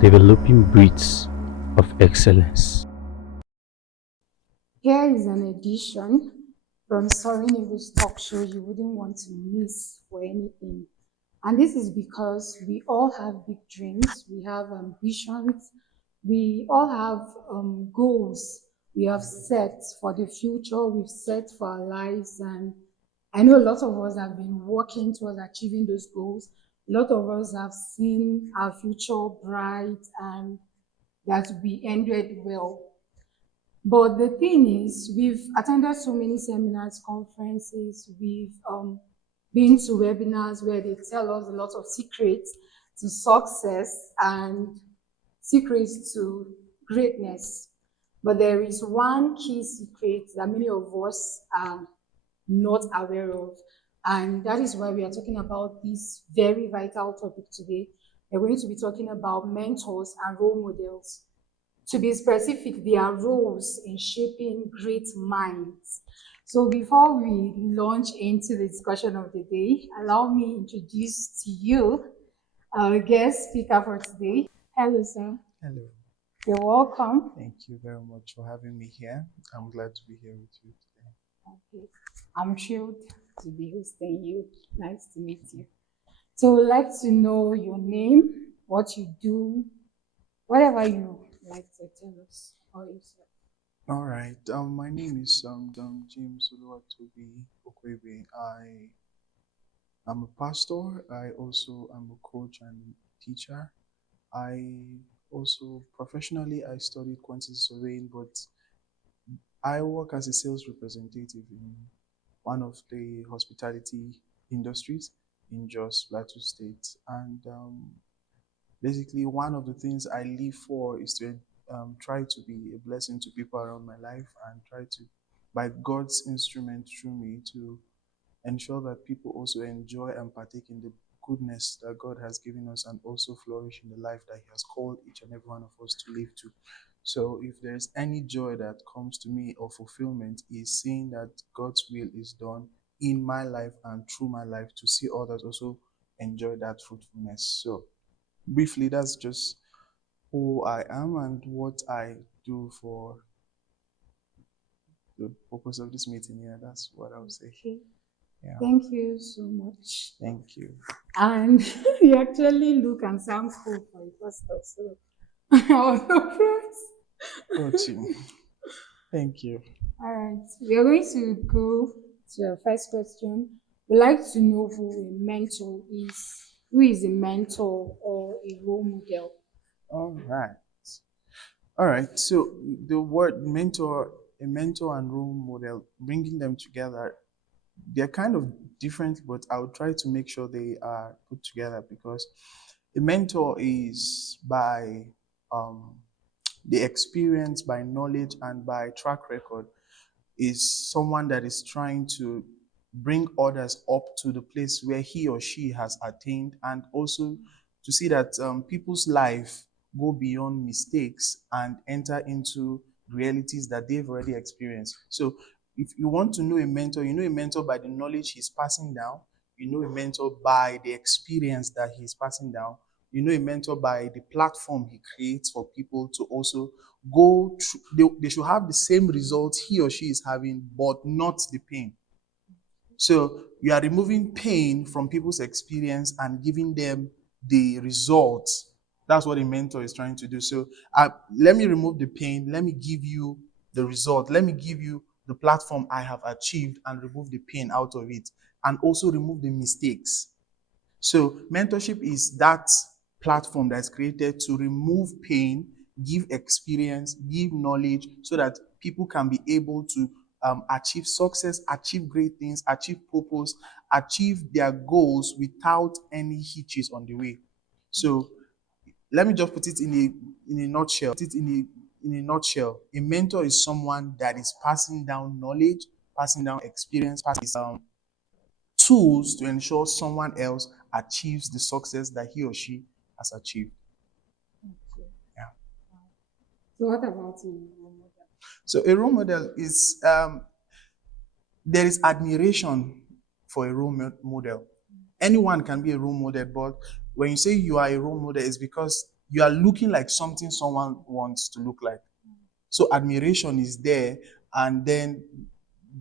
developing breeds of excellence. Here is an edition from Soaring Eagles talk show you wouldn't want to miss for anything. And this is because we all have big dreams, we have ambitions, we all have goals we have set for the future, we've set for our lives. And I know a lot of us have been working towards achieving those goals. A lot of us have seen our future bright and that we ended well. But the thing is, we've attended so many seminars, conferences, we've been to webinars where they tell us a lot of secrets to success and secrets to greatness. But there is one key secret that many of us are not aware of. And that is why we are talking about this very vital topic today. We're going to be talking about mentors and role models. To be specific, their roles in shaping great minds. So before we launch into the discussion of the day, allow me to introduce to you our guest speaker for today. Hello, sir. Hello. You're welcome. Thank you very much for having me here. I'm glad to be here with you today. Okay. I'm thrilled to be hosting you. Nice to meet you. So we'd like to know your name, what you do, whatever you like to tell us or yourself. All right. My name is James Oluwatobi Okwebe. I am a pastor. I also am a coach and teacher. I also professionally I studied quantity surveying, but I work as a sales representative in one of the hospitality industries in Jos Plateau State. And basically, one of the things I live for is to try to be a blessing to people around my life and try to, by God's instrument through me, to ensure that people also enjoy and partake in the goodness that God has given us and also flourish in the life that He has called each and every one of us to live to. So if there's any joy that comes to me or fulfillment is seeing that God's will is done in my life and through my life to see others also enjoy that fruitfulness. So briefly, that's just who I am and what I do for the purpose of this meeting. Yeah, that's what I would say. Okay. Yeah. Thank you so much. Thank you. And you actually look and sound cool for a pastor, so I was surprised. Got you. Thank you. All right, we are going to go to our first question. We'd like to know who a mentor is. Who is a mentor or a role model? All right. All right. So the word mentor, a mentor and role model, bringing them together, they're kind of different, but I'll try to make sure they are put together because a mentor is by the experience, by knowledge, and by track record, is someone that is trying to bring others up to the place where he or she has attained, and also to see that people's life go beyond mistakes and enter into realities that they've already experienced. So if you want to know a mentor, you know a mentor by the knowledge he's passing down. You know a mentor by the experience that he's passing down. You know a mentor by the platform he creates for people to also go through. They should have the same results he or she is having, but not the pain. So you are removing pain from people's experience and giving them the results. That's what a mentor is trying to do. So let me remove the pain. Let me give you the result. Let me give you the platform I have achieved and remove the pain out of it, and also remove the mistakes. So mentorship is that platform that's created to remove pain, give experience, give knowledge, so that people can be able to achieve success, achieve great things, achieve purpose, achieve their goals without any hitches on the way. So let me just put it in a nutshell. In a nutshell, a mentor is someone that is passing down knowledge, passing down experience, passing down tools to ensure someone else achieves the success that he or she has achieved. Okay. Yeah. So what about a role model? So a role model is there is admiration for a role model. Anyone can be a role model, but when you say you are a role model, it's because you are looking like something someone wants to look like. So admiration is there, and then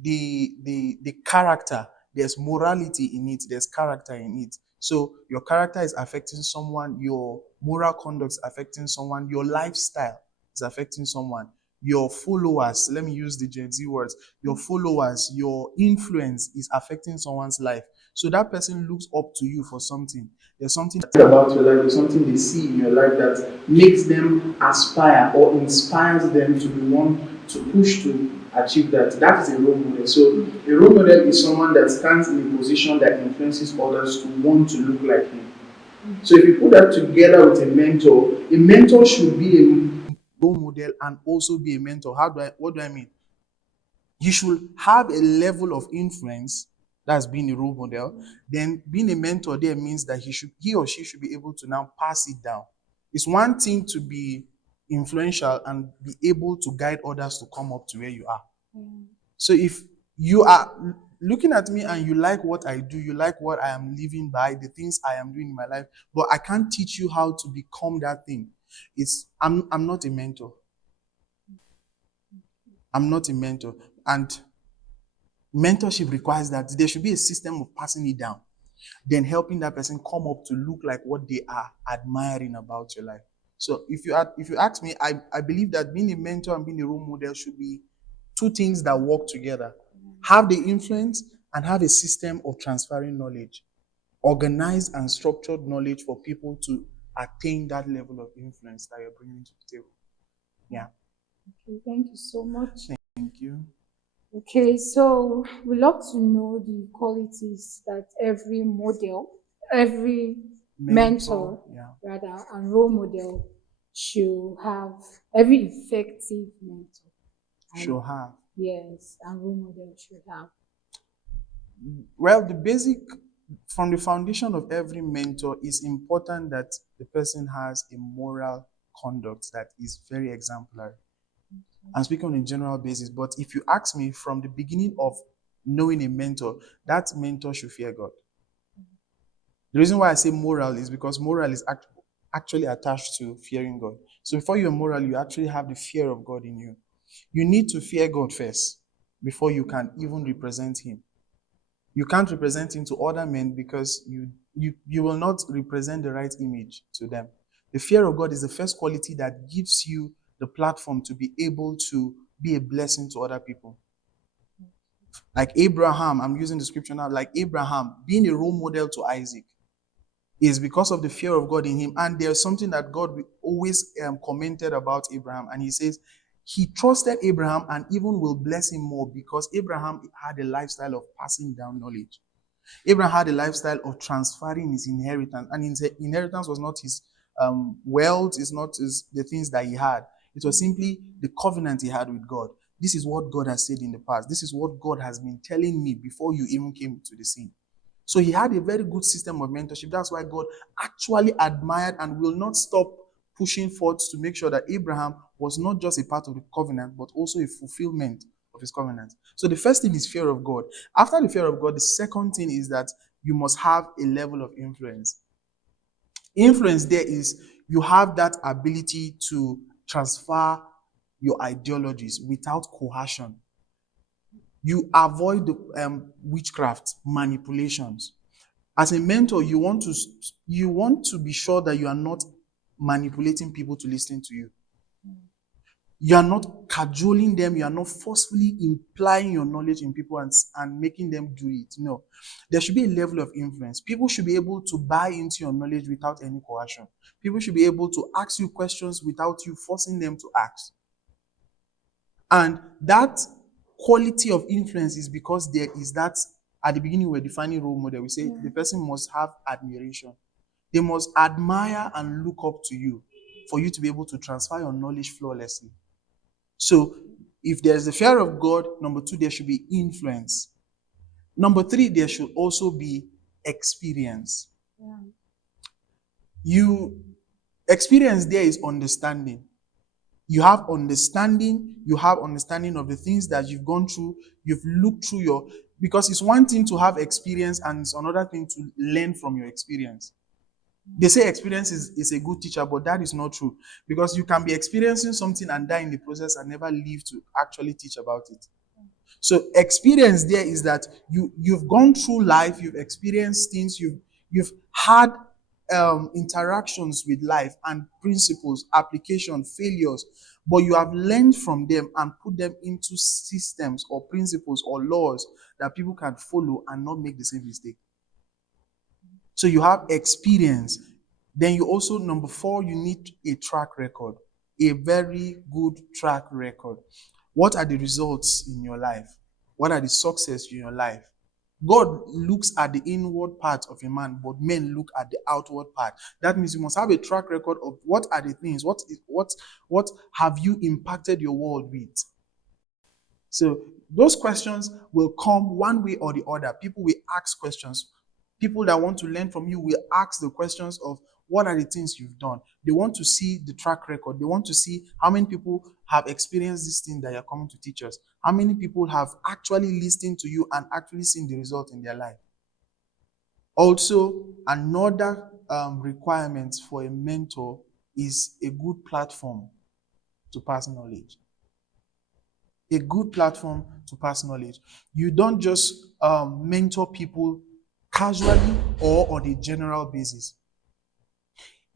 the character, there's morality in it, there's character in it. So your character is affecting someone, your moral conduct is affecting someone, your lifestyle is affecting someone, your followers, let me use the Gen Z words, your followers, your influence is affecting someone's life. So that person looks up to you for something. There's something about your life, there's something they see in your life that makes them aspire or inspires them to be one to push to achieve that. That is a role model. So a role model is someone that stands in a position that influences others to want to look like him. So if you put that together with a mentor should be a role model and also be a mentor. What do I mean? You should have a level of influence, that's being a role model. Then being a mentor there means that he or she should be able to now pass it down. It's one thing to be influential and be able to guide others to come up to where you are. So if you are looking at me and you like what I do, you like what I am living by, the things I am doing in my life, but I can't teach you how to become that thing. I'm not a mentor. I'm not a mentor. And mentorship requires that there should be a system of passing it down, then helping that person come up to look like what they are admiring about your life. So if you ask me, I believe that being a mentor and being a role model should be two things that work together. Have the influence and have a system of transferring knowledge, organized and structured knowledge for people to attain that level of influence that you're bringing to the table. Yeah. Okay, thank you so much. Thank you. Okay, so we love to know the qualities that every model, every mentor, yeah, rather, and role model should have. Every effective mentor should have. Yes, and role model should have. Well, from the foundation of every mentor is important that the person has a moral conduct that is very exemplary. I'm speaking on a general basis, but if you ask me from the beginning of knowing a mentor, that mentor should fear God. The reason why I say moral is because moral is actually attached to fearing God. So before you're moral, you actually have the fear of God in you. You need to fear God first before you can even represent him. You can't represent him to other men because you will not represent the right image to them. The fear of God is the first quality that gives you the platform to be able to be a blessing to other people. Like Abraham, I'm using the scripture now, like Abraham, being a role model to Isaac is because of the fear of God in him. And there's something that God always commented about Abraham. And he says, he trusted Abraham and even will bless him more because Abraham had a lifestyle of passing down knowledge. Abraham had a lifestyle of transferring his inheritance. And his inheritance was not his wealth, it's not the things that he had. It was simply the covenant he had with God. This is what God has said in the past. This is what God has been telling me before you even came to the scene. So he had a very good system of mentorship. That's why God actually admired and will not stop pushing forth to make sure that Abraham was not just a part of the covenant, but also a fulfillment of his covenant. So the first thing is fear of God. After the fear of God, the second thing is that you must have a level of influence. Influence there is you have that ability to transfer your ideologies without coercion. You avoid the witchcraft, manipulations. As a mentor, you want to be sure that you are not manipulating people to listen to you. You are not cajoling them. You are not forcefully implying your knowledge in people and making them do it. No. There should be a level of influence. People should be able to buy into your knowledge without any coercion. People should be able to ask you questions without you forcing them to ask. And that quality of influence is because there is that, at the beginning we're defining role model. We say the person must have admiration. They must admire and look up to you for you to be able to transfer your knowledge flawlessly. So if there's the fear of God, number 2, there should be influence. Number 3, there should also be experience. Experience there is understanding. You have understanding of the things that you've gone through, you've looked through because it's one thing to have experience and it's another thing to learn from your experience. They say experience is a good teacher, but that is not true, because you can be experiencing something and die in the process and never live to actually teach about it. So experience there is that you've gone through life, you've experienced things, you've had interactions with life and principles, application, failures, but you have learned from them and put them into systems or principles or laws that people can follow and not make the same mistake. So you have experience. Then you also, number 4, you need a track record, a very good track record. What are the results in your life? What are the success in your life? God looks at the inward part of a man, but men look at the outward part. That means you must have a track record of what are the things, what have you impacted your world with? So those questions will come one way or the other. People will ask questions. People that want to learn from you will ask the questions of what are the things you've done. They want to see the track record. They want to see how many people have experienced this thing that you're coming to teach us. How many people have actually listened to you and actually seen the result in their life. Also, another requirement for a mentor is a good platform to pass knowledge. A good platform to pass knowledge. You don't just mentor people casually or on a general basis.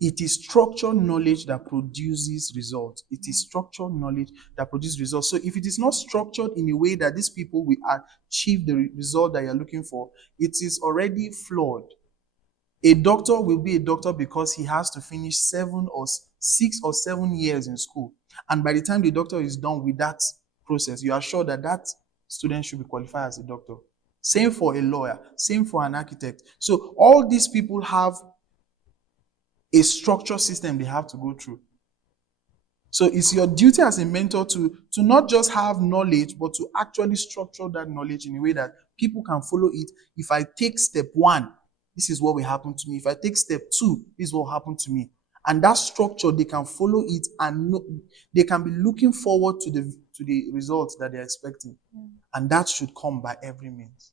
It is structured knowledge that produces results. It is structured knowledge that produces results. So if it is not structured in a way that these people will achieve the result that you're looking for, it is already flawed. A doctor will be a doctor because he has to finish 6 or 7 years in school. And by the time the doctor is done with that process, you are sure that that student should be qualified as a doctor. Same for a lawyer, same for an architect. So all these people have a structured system they have to go through. So it's your duty as a mentor to not just have knowledge, but to actually structure that knowledge in a way that people can follow it. If I take step 1, this is what will happen to me. If I take step 2, this is what will happen to me. And that structure, they can follow it and they can be looking forward to the results that they're expecting. And that should come by every means.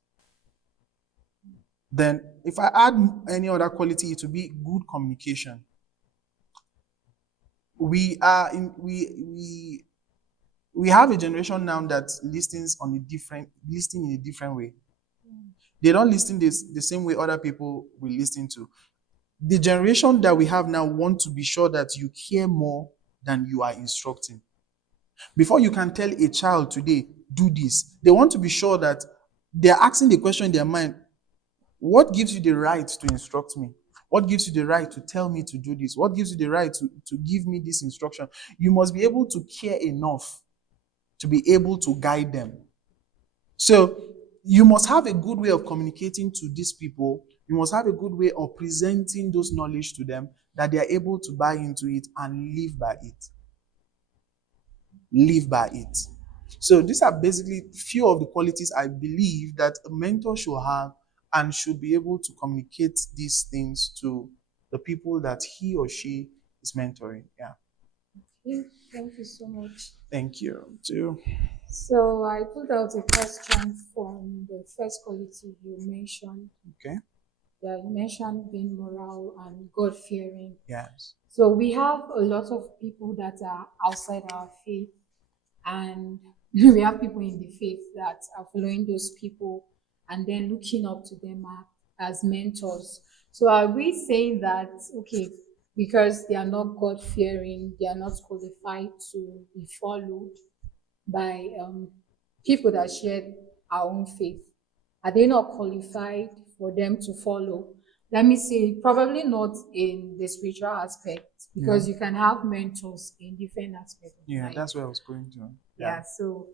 Then, if I add any other quality, it will be good communication. We have a generation now that listens in a different way. They don't listen the same way other people will listen to. The generation that we have now want to be sure that you care more than you are instructing. Before you can tell a child today, do this, they want to be sure that they're asking the question in their mind, what gives you the right to instruct me? What gives you the right to tell me to do this? What gives you the right to give me this instruction? You must be able to care enough to be able to guide them. So you must have a good way of communicating to these people. You must have a good way of presenting those knowledge to them that they are able to buy into it and live by it. Live by it. So these are basically few of the qualities I believe that a mentor should have and should be able to communicate these things to the people that he or she is mentoring. Yeah. Okay, thank you so much. Thank you. Too. So I put out a question from the first quality you mentioned. Okay. Yeah, you mentioned being moral and God-fearing. Yes. So we have a lot of people that are outside our faith, and we have people in the faith that are following those people and then looking up to them as mentors. So are we saying that, okay, because they are not God fearing, they are not qualified to be followed by people that share our own faith? Are they not qualified for them to follow? Let me say, probably not in the spiritual aspect, because you can have mentors in different aspects. Yeah, right? that's where I was going to. Yeah, so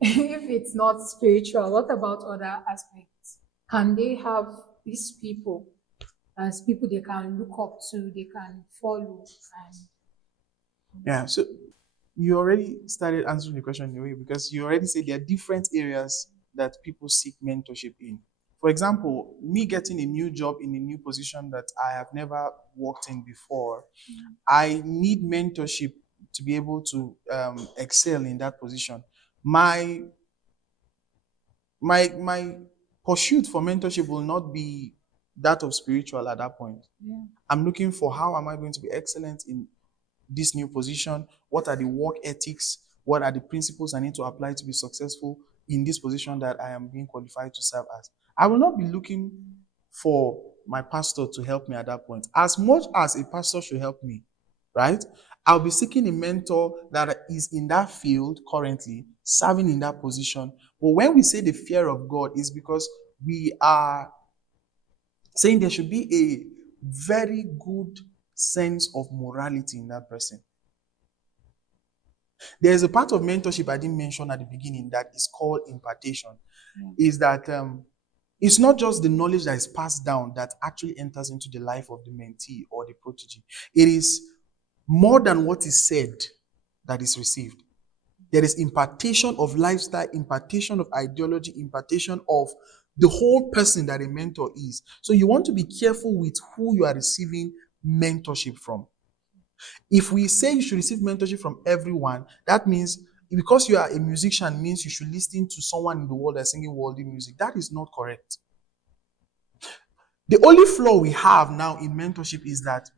if it's not spiritual, what about other aspects? Can they have these people as people they can look up to, they can follow? Yeah, so you already started answering the question in a way, because you already said there are different areas that people seek mentorship in. For example, me getting a new job in a new position that I have never worked in before, I need mentorship to be able to excel in that position. My pursuit for mentorship will not be that of spiritual at that point. Yeah. I'm looking for how am I going to be excellent in this new position? What are the work ethics? What are the principles I need to apply to be successful in this position that I am being qualified to serve as? I will not be looking for my pastor to help me at that point. As much as a pastor should help me, right? I'll be seeking a mentor that is in that field currently, serving in that position. But when we say the fear of God, is because we are saying there should be a very good sense of morality in that person. There's a part of mentorship I didn't mention at the beginning that is called impartation. Is that it's not just the knowledge that is passed down that actually enters into the life of the mentee or the protege. It is more than what is said that is received. There is impartation of lifestyle, impartation of ideology, impartation of the whole person that a mentor is. So you want to be careful with who you are receiving mentorship from. If we say you should receive mentorship from everyone, that means because you are a musician means you should listen to someone in the world that's singing worldly music. That is not correct. The only flaw we have now in mentorship is that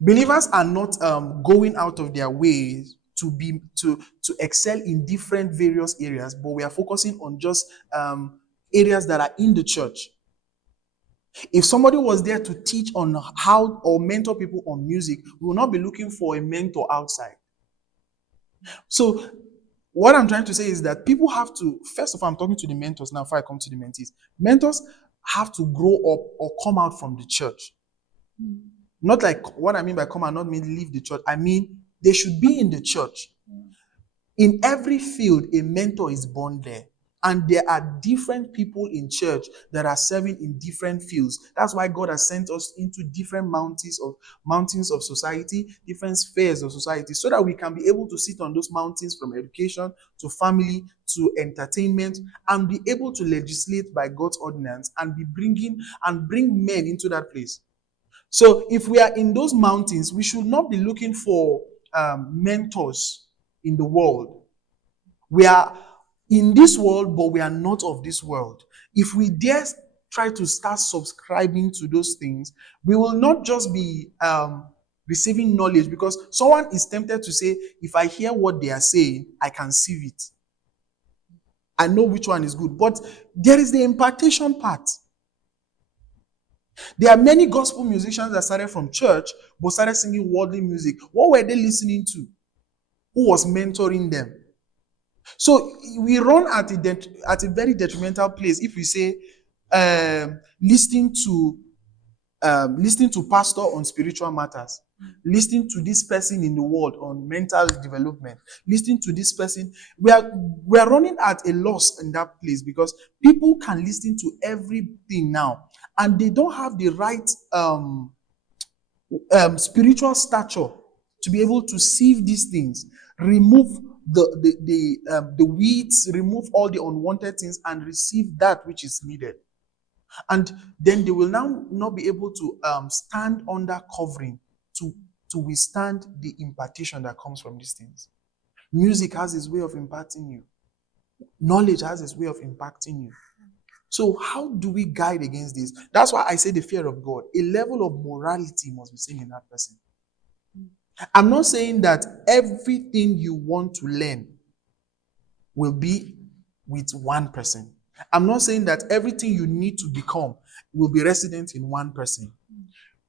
believers are not going out of their ways to excel in different various areas, but we are focusing on just areas that are in the church. If somebody was there to teach on how or mentor people on music, we will not be looking for a mentor outside. So what I'm trying to say is that people have to, first of all, I'm talking to the mentors now before I come to the mentees. Mentors have to grow up or come out from the church. Not like what I mean by come out, not mean leave the church. I mean they should be in the church. In every field, a mentor is born there. And there are different people in church that are serving in different fields. That's why God has sent us into different mountains of society, different spheres of society, so that we can be able to sit on those mountains from education to family to entertainment and be able to legislate by God's ordinance and bring men into that place. So if we are in those mountains, we should not be looking for mentors in the world. We are in this world, but we are not of this world. If we dare try to start subscribing to those things, we will not just be receiving knowledge, because someone is tempted to say, if I hear what they are saying, I can sieve it. I know which one is good. But there is the impartation part. There are many gospel musicians that started from church, but started singing worldly music. What were they listening to? Who was mentoring them? So we run at a very detrimental place if we say listening to pastor on spiritual matters, listening to this person in the world on mental development, listening to this person. We are running at a loss in that place, because people can listen to everything now, and they don't have the right spiritual stature to be able to sieve these things, remove the weeds, remove all the unwanted things, and receive that which is needed. And then they will now not be able to stand under covering to withstand the impartation that comes from these things. Music has its way of imparting you. Knowledge has its way of impacting you. So how do we guide against this? That's why I say the fear of God. A level of morality must be seen in that person. I'm not saying that everything you want to learn will be with one person. I'm not saying that everything you need to become will be resident in one person.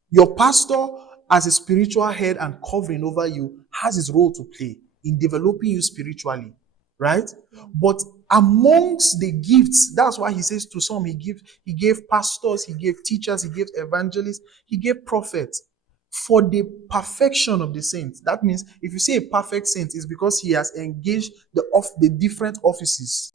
Your pastor, as a spiritual head and covering over you, has his role to play in developing you spiritually, right? But amongst the gifts, that's why he says to some, he gave pastors, he gave teachers, he gave evangelists, he gave prophets for the perfection of the saints. That means if you say a perfect saint, it's because he has engaged the different offices.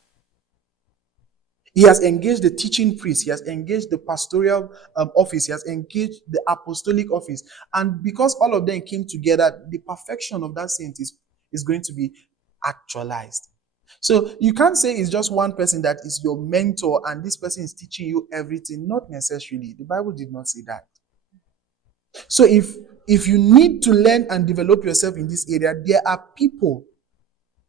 He has engaged the teaching priest. He has engaged the pastoral office. He has engaged the apostolic office. And because all of them came together, the perfection of that saint is going to be actualized. So you can't say it's just one person that is your mentor and this person is teaching you everything. Not necessarily. The Bible did not say that. So if you need to learn and develop yourself in this area, there are people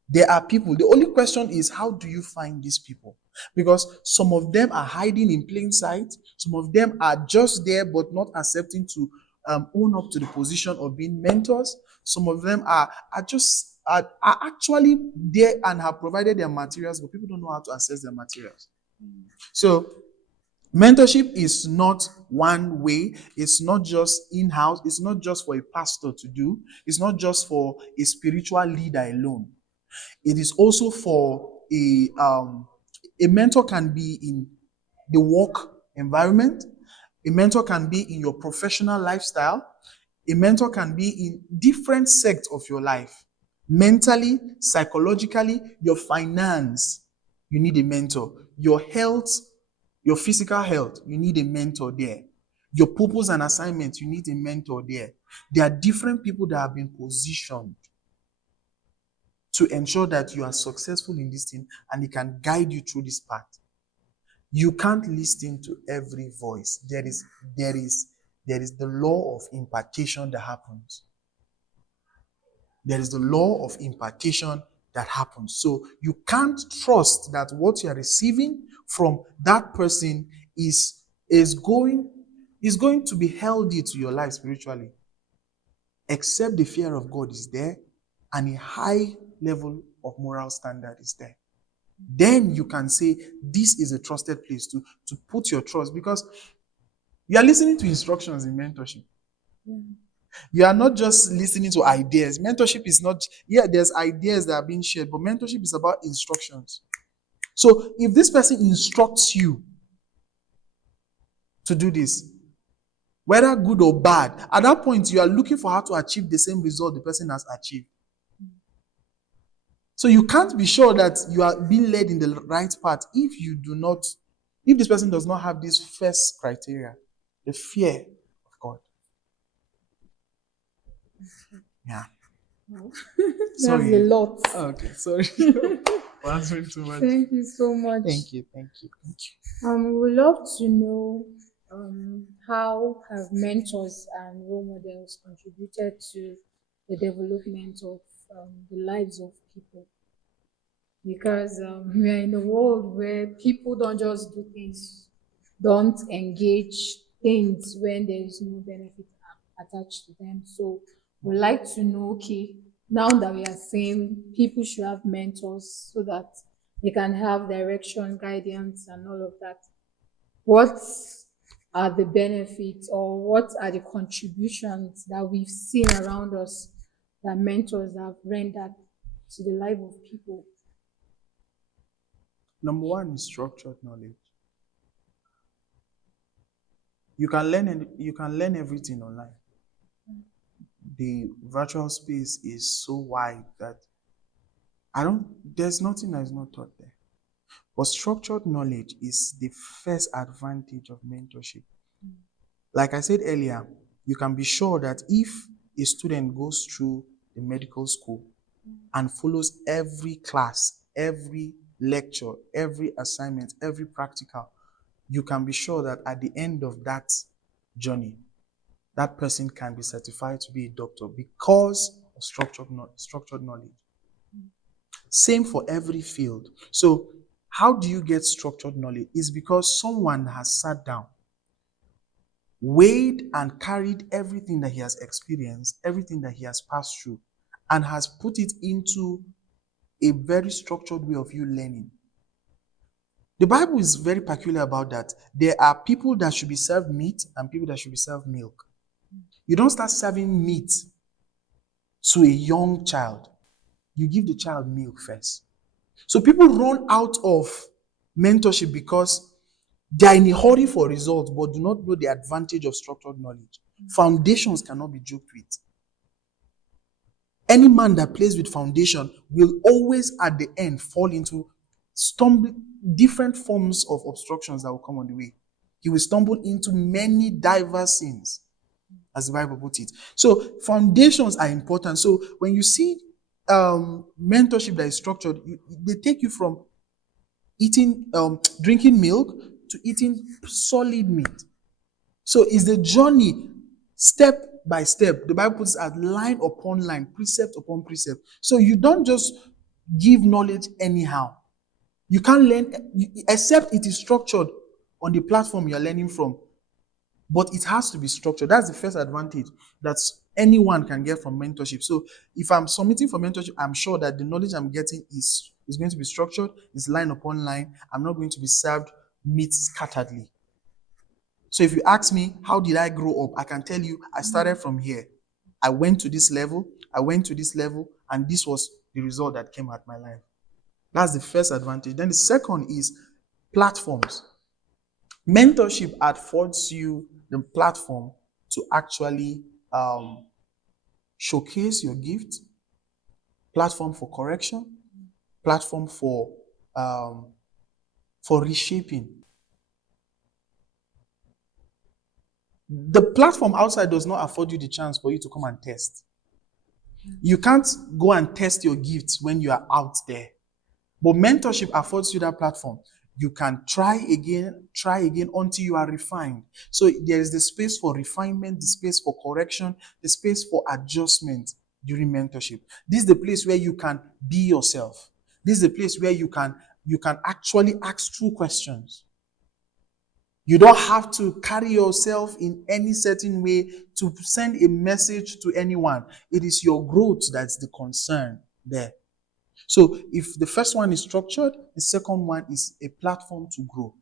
There are people. The only question is, how do you find these people? Because some of them are hiding in plain sight. Some of them are just there but not accepting to own up to the position of being mentors. Some of them are actually there and have provided their materials, but people don't know how to access their materials. So mentorship is not one way. It's not just in-house. It's not just for a pastor to do. It's not just for a spiritual leader alone. It is also for a mentor can be in the work environment. A mentor can be in your professional lifestyle. A mentor can be in different sects of your life. Mentally, psychologically, your finance, you need a mentor. Your health, your physical health, you need a mentor there. Your purpose and assignment, you need a mentor there. There are different people that have been positioned to ensure that you are successful in this thing and they can guide you through this path. You can't listen to every voice. There is the law of impartation that happens. There is the law of impartation that happens. So you can't trust that what you are receiving from that person is going to be healthy to your life spiritually, except the fear of God is there and a high level of moral standard is there. Then you can say this is a trusted place to put your trust, because you are listening to instructions in mentorship. You are not just listening to ideas. Mentorship is not, there's ideas that are being shared, but mentorship is about instructions. So if this person instructs you to do this, whether good or bad, at that point you are looking for how to achieve the same result the person has achieved. So you can't be sure that you are being led in the right path if this person does not have this first criteria, the fear of God. Yeah. That's a lot. Okay, sorry. For answering too much. Thank you so much. Thank you. We would love to know how have mentors and role models contributed to the development of the lives of people, because we are in a world where people don't just do things, don't engage things when there is no benefit attached to them. So we'd like to know, okay, now that we are saying people should have mentors so that they can have direction, guidance, and all of that, what are the benefits or what are the contributions that we've seen around us that mentors have rendered to the life of people? Number one is structured knowledge. You can learn everything online. The virtual space is so wide that there's nothing that is not taught there. But structured knowledge is the first advantage of mentorship. Like I said earlier, you can be sure that if a student goes through the medical school and follows every class, every lecture, every assignment, every practical, you can be sure that at the end of that journey, that person can be certified to be a doctor because of structured knowledge. Same for every field. So how do you get structured knowledge? It's because someone has sat down, weighed and carried everything that he has experienced, everything that he has passed through, and has put it into a very structured way of you learning. The Bible is very peculiar about that. There are people that should be served meat and people that should be served milk. You don't start serving meat to a young child. You give the child milk first. So people run out of mentorship because they are in a hurry for results but do not know the advantage of structured knowledge. Foundations cannot be joked with. Any man that plays with foundation will always at the end fall into different forms of obstructions that will come on the way. He will stumble into many diverse sins, as the Bible puts it. So foundations are important. So when you see mentorship that is structured, they take you from drinking milk to eating solid meat. So it's the journey, step by step. The Bible puts it as line upon line, precept upon precept. So you don't just give knowledge anyhow. You can't learn except it is structured on the platform you're learning from. But it has to be structured. That's the first advantage that anyone can get from mentorship. So if I'm submitting for mentorship, I'm sure that the knowledge I'm getting is going to be structured, is line upon line. I'm not going to be served meat scatteredly. So if you ask me, how did I grow up? I can tell you, I started from here. I went to this level, and this was the result that came at my life. That's the first advantage. Then the second is platforms. Mentorship affords you the platform to actually showcase your gift, platform for correction, platform for reshaping. The platform outside does not afford you the chance for you to come and test. You can't go and test your gifts when you are out there. But mentorship affords you that platform. You can try again until you are refined. So there is the space for refinement, the space for correction, the space for adjustment during mentorship. This is the place where you can be yourself. This is the place where you can actually ask true questions. You don't have to carry yourself in any certain way to send a message to anyone. It is your growth that's the concern there. So if the first one is structured, the second one is a platform to grow.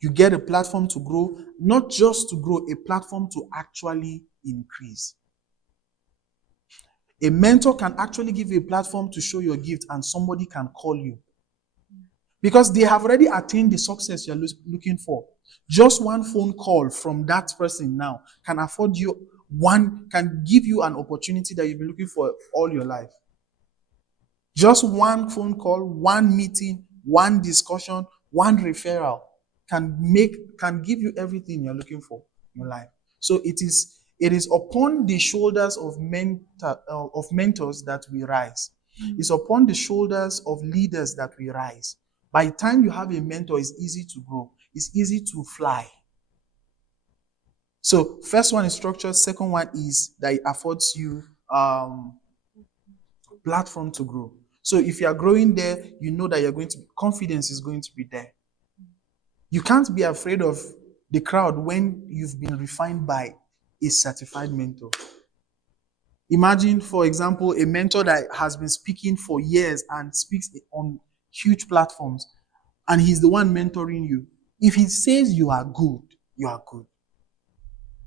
You get a platform to grow, not just to grow, a platform to actually increase. A mentor can actually give you a platform to show your gift, and somebody can call you. Because they have already attained the success you're looking for. Just one phone call from that person now can give you an opportunity that you've been looking for all your life. Just one phone call, one meeting, one discussion, one referral can give you everything you're looking for in your life. So it is upon the shoulders of mentors that we rise. It's upon the shoulders of leaders that we rise. By the time you have a mentor, it's easy to grow. It's easy to fly. So first one is structure. Second one is that it affords you platform to grow. So if you are growing there, you know that confidence is going to be there. You can't be afraid of the crowd when you've been refined by a certified mentor. Imagine, for example, a mentor that has been speaking for years and speaks on huge platforms, and he's the one mentoring you. If he says you are good, you are good.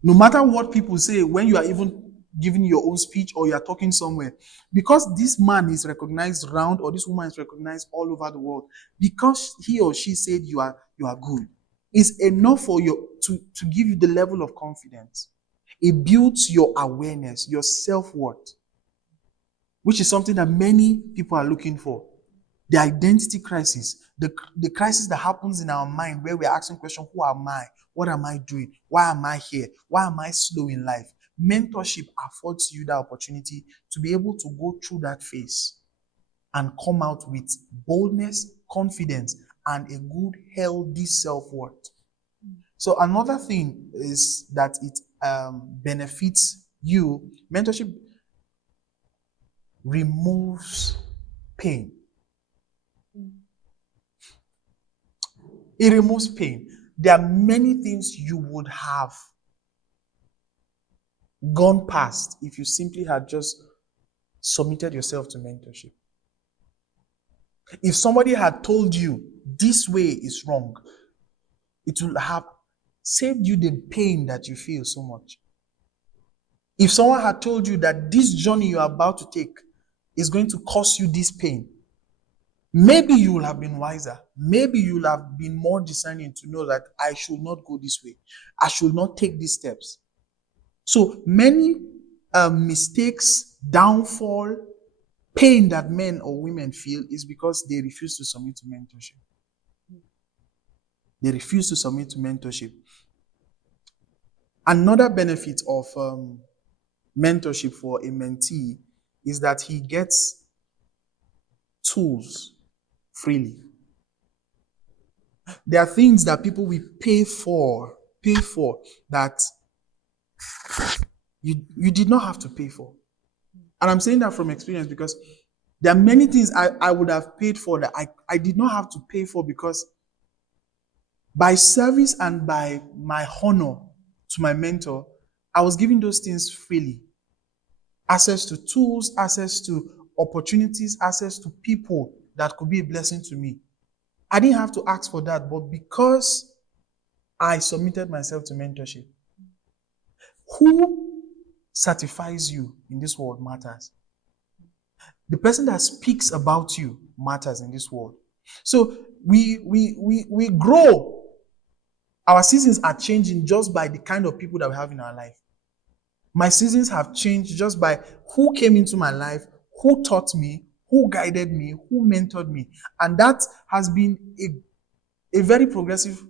No matter what people say when you are even giving your own speech or you are talking somewhere, because this man is recognized round or this woman is recognized all over the world, because he or she said you are good, is enough for you to give you the level of confidence. It builds your awareness, your self-worth, which is something that many people are looking for. The identity crisis, the crisis that happens in our mind where we're asking questions: who am I? What am I doing? Why am I here? Why am I slow in life? Mentorship affords you that opportunity to be able to go through that phase and come out with boldness, confidence, and a good, healthy self-worth. So another thing is that it benefits you. Mentorship removes pain. It removes pain. There are many things you would have gone past if you simply had just submitted yourself to mentorship. If somebody had told you this way is wrong, it would have saved you the pain that you feel so much. If someone had told you that this journey you are about to take is going to cause you this pain, maybe you will have been wiser. Maybe you will have been more discerning to know that I should not go this way. I should not take these steps. So many mistakes, downfall, pain that men or women feel is because they refuse to submit to mentorship. They refuse to submit to mentorship. Another benefit of mentorship for a mentee is that he gets tools freely. There are things that people will pay for that you did not have to pay for. And I'm saying that from experience because There are many things I would have paid for that I did not have to pay for, because by service and by my honor to my mentor, I was giving those things freely. Access to tools, access to opportunities, access to people that could be a blessing to me. I didn't have to ask for that, but because I submitted myself to mentorship, who certifies you in this world matters. The person that speaks about you matters in this world. So we grow. Our seasons are changing just by the kind of people that we have in our life. My seasons have changed just by who came into my life, who taught me, who guided me, who mentored me. And that has been a very progressive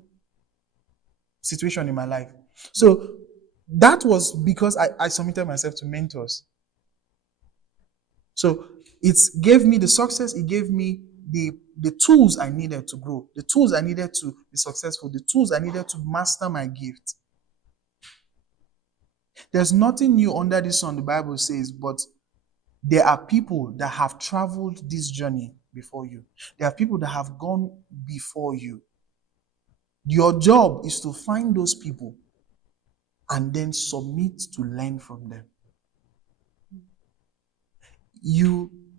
situation in my life. So that was because I submitted myself to mentors. So it gave me the success, it gave me the tools I needed to grow, the tools I needed to be successful, the tools I needed to master my gift. There's nothing new under the sun, the Bible says, but there are people that have traveled this journey before you. There are people that have gone before you. Your job is to find those people and then submit to learn from them.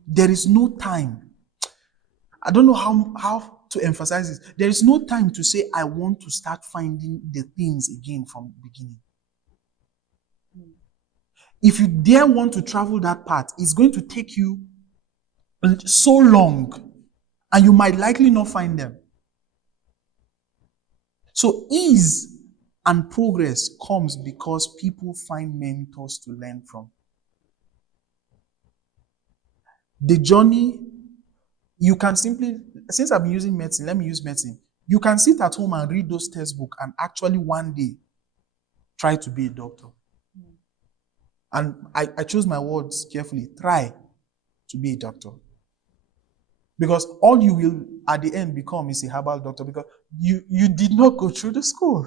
There is no time. I don't know how to emphasize this. There is no time to say, I want to start finding the things again from the beginning. If you dare want to travel that path, it's going to take you so long, and you might likely not find them. So ease and progress comes because people find mentors to learn from. The journey, you can simply, since I've been using medicine, let me use medicine. You can sit at home and read those textbooks and actually one day try to be a doctor. And I choose my words carefully. Try to be a doctor. Because all you will at the end become is a herbal doctor, because you did not go through the school.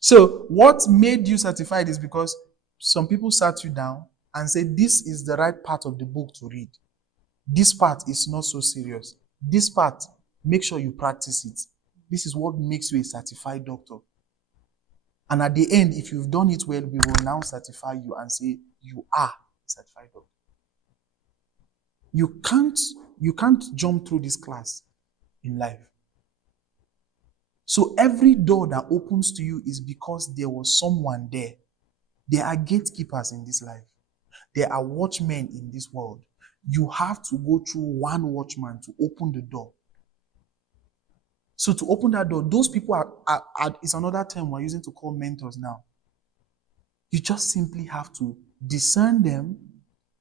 So what made you certified is because some people sat you down and said, this is the right part of the book to read. This part is not so serious. This part, make sure you practice it. This is what makes you a certified doctor. And at the end, if you've done it well, we will now certify you and say you are a certified doctor. You can't jump through this class in life. So every door that opens to you is because there was someone there. There are gatekeepers in this life. There are watchmen in this world. You have to go through one watchman to open the door. So to open that door, those people are it's another term we're using to call mentors now. You just simply have to discern them,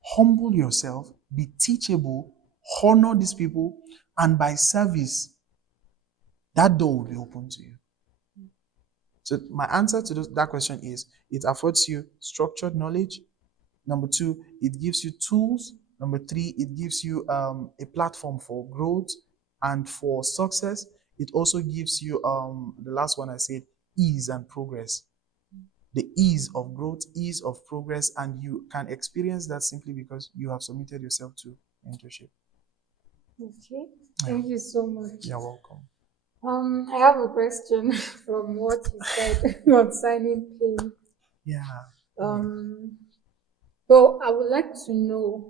humble yourself, be teachable, honor these people, and by service, that door will be open to you. So my answer to that question is, it affords you structured knowledge. Number 2, it gives you tools. Number 3, it gives you a platform for growth and for success. It also gives you, the last one I said, ease and progress. The ease of growth, ease of progress, and you can experience that simply because you have submitted yourself to mentorship. Okay, thank you so much. You're welcome. I have a question from what you said concerning pain. Yeah. So I would like to know,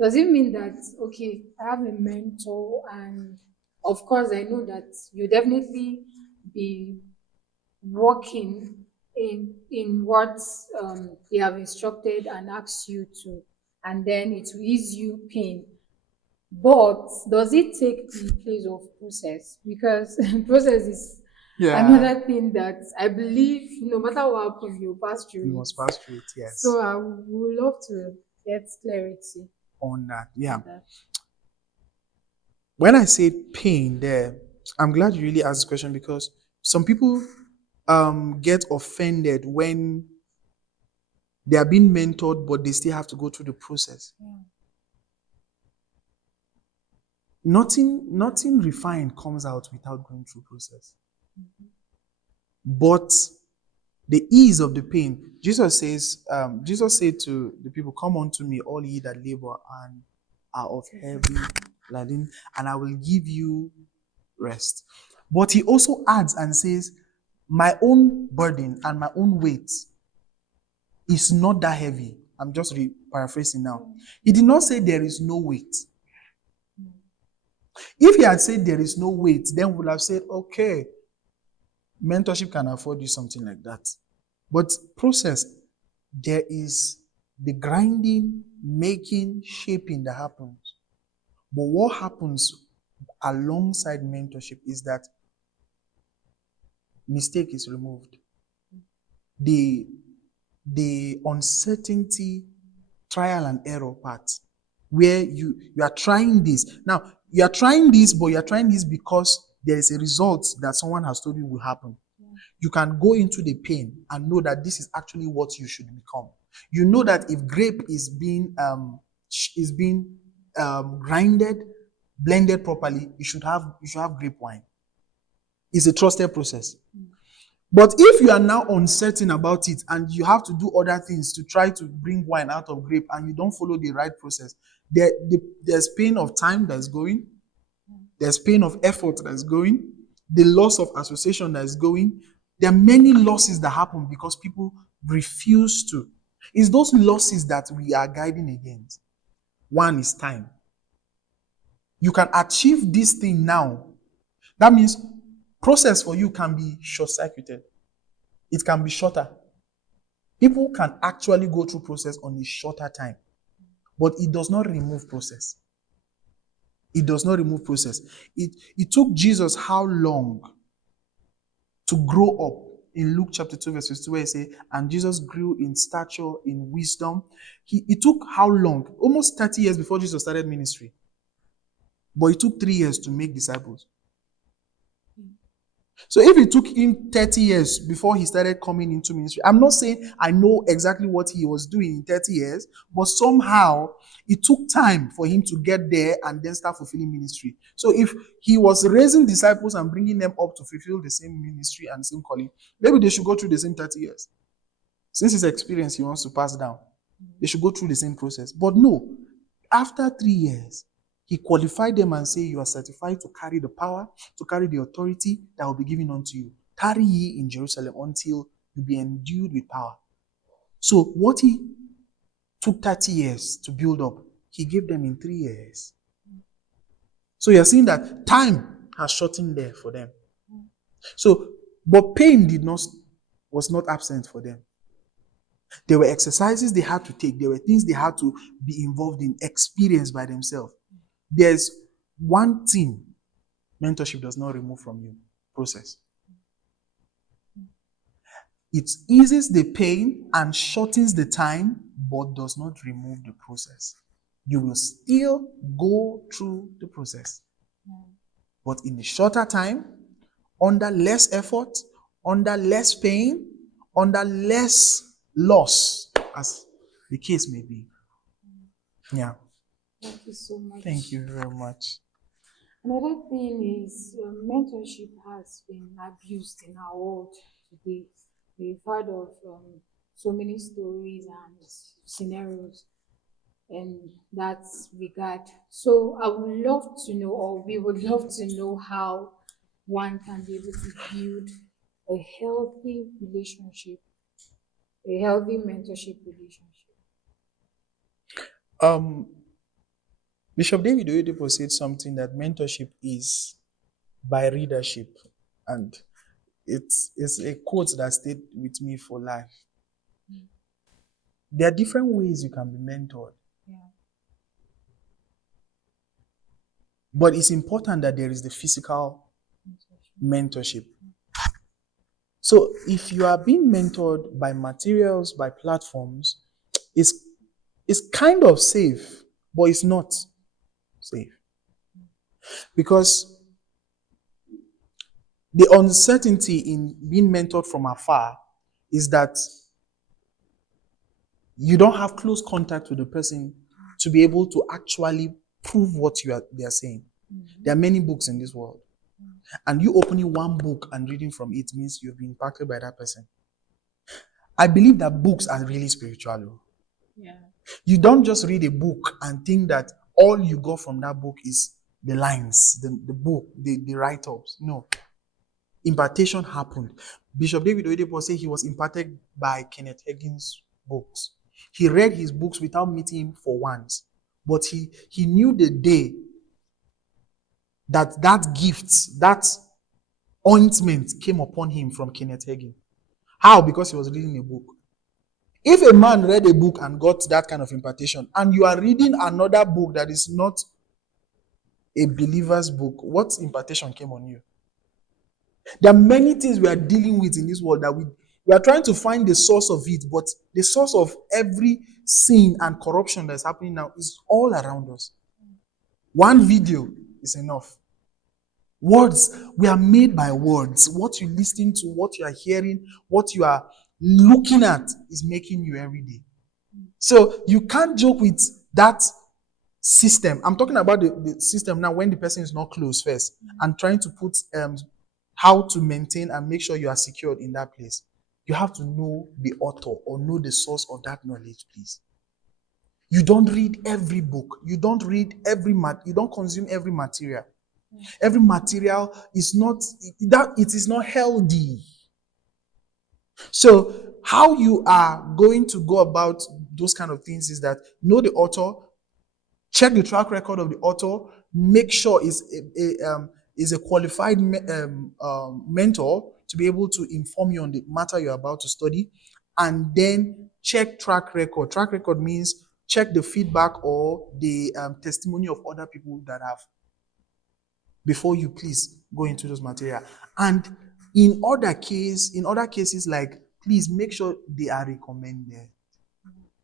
does it mean that, okay, I have a mentor, and of course I know that you definitely be working in what they have instructed and asked you to, and then it will ease you pain. But does it take the place of process? Because process is another thing that I believe no matter what happens, you pass through You it. must pass through it, yes. So I would love to get clarity On that, yeah. on that. When I say pain there, I'm glad you really asked this question, because some people get offended when they are being mentored, but they still have to go through the process. Nothing refined comes out without going through process. But The ease of the pain. Jesus said to the people, "Come unto me, all ye that labor and are of heavy laden, and I will give you rest." But he also adds and says, "My own burden and my own weight is not that heavy." I'm just paraphrasing now. He did not say there is no weight. If he had said there is no weight, then we would have said, okay, mentorship can afford you something like that. But process, there is the grinding, making, shaping that happens. But what happens alongside mentorship is that mistake is removed. The uncertainty, trial and error part, where you are trying this. Now, you are trying this, but you are trying this because there is a result that someone has told you will happen. You can go into the pain and know that this is actually what you should become. You know that if grape is being grinded, blended properly, you should have grape wine. It's a trusted process. But if you are now uncertain about it and you have to do other things to try to bring wine out of grape and you don't follow the right process, there's pain of time that's going, there's pain of effort that's going, the loss of association that's going. There are many losses that happen because people refuse to. It's those losses that we are guiding against. One is time. You can achieve this thing now. That means process for you can be short-circuited. It can be shorter. People can actually go through process on a shorter time. But it does not remove process. It does not remove process. It took Jesus how long to grow up? In Luke chapter 2 verse 52, where he says, and Jesus grew in stature, in wisdom. It took how long? Almost 30 years before Jesus started ministry. But it took 3 years to make disciples. So if it took him 30 years before he started coming into ministry, I'm not saying I know exactly what he was doing in 30 years, but somehow it took time for him to get there and then start fulfilling ministry. So if he was raising disciples and bringing them up to fulfill the same ministry and same calling, maybe they should go through the same 30 years. Since his experience he wants to pass down, they should go through the same process. But no, after 3 years, he qualified them and said, you are certified to carry the power, to carry the authority that will be given unto you. Tarry ye in Jerusalem until you be endued with power. So what he took 30 years to build up, he gave them in 3 years. So you're seeing that time has shortened there for them. So, but pain was not absent for them. There were exercises they had to take. There were things they had to be involved in, experience by themselves. There's one thing mentorship does not remove from you: process. It eases the pain and shortens the time, but does not remove the process. You will still go through the process. But in a shorter time, under less effort, under less pain, under less loss, as the case may be. Yeah. Thank you so much. Thank you very much. Another thing is mentorship has been abused in our world today. We've heard of so many stories and scenarios in that regard. So I would love to know, or we would love to know, how one can be able to build a healthy relationship, a healthy mentorship relationship. Bishop David Oyedepo said something, that mentorship is by readership, and it's a quote that stayed with me for life. There are different ways you can be mentored. Yeah. But it's important that there is the physical mentorship. So if you are being mentored by materials, by platforms, it's kind of safe, but it's not safe. Because the uncertainty in being mentored from afar is that you don't have close contact with the person to be able to actually prove what they are saying. There are many books in this world. And you opening one book and reading from it means you've been impacted by that person. I believe that books are really spiritual. Yeah. You don't just read a book and think that all you got from that book is the lines, the book, the write-ups. No. Impartation happened. Bishop David Oyedepo said he was imparted by Kenneth Hagin's books. He read his books without meeting him for once. But he knew the day that gift, that ointment came upon him from Kenneth Hagin. How? Because he was reading a book. If a man read a book and got that kind of impartation, and you are reading another book that is not a believer's book, what impartation came on you? There are many things we are dealing with in this world that we are trying to find the source of it, but the source of every sin and corruption that's happening now is all around us. One video is enough. Words, we are made by words. What you listen to, what you are hearing, what you are looking at is making you every day. So you can't joke with that system. I'm talking about the system now when the person is not close first and trying to put how to maintain and make sure you are secured in that place. You have to know the author or know the source of that knowledge, please. You don't read every book. You don't read you don't consume every material. Every material is not that it is not healthy. So how you are going to go about those kind of things is that know the author, check the track record of the author, make sure is a qualified mentor to be able to inform you on the matter you're about to study, and then check track record. Track record means check the feedback or the testimony of other people that have before you please go into those material. And in other cases, like please make sure they are recommended.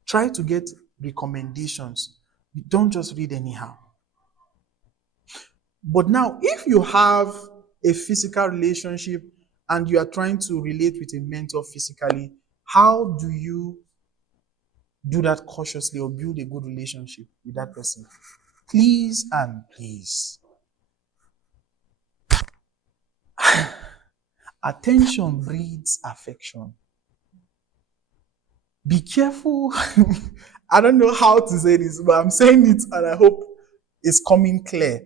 Try to get recommendations. Don't just read anyhow. But now, if you have a physical relationship and you are trying to relate with a mentor physically, how do you do that cautiously or build a good relationship with that person? Please and please. Attention breeds affection. Be careful. I don't know how to say this, but I'm saying it and I hope it's coming clear.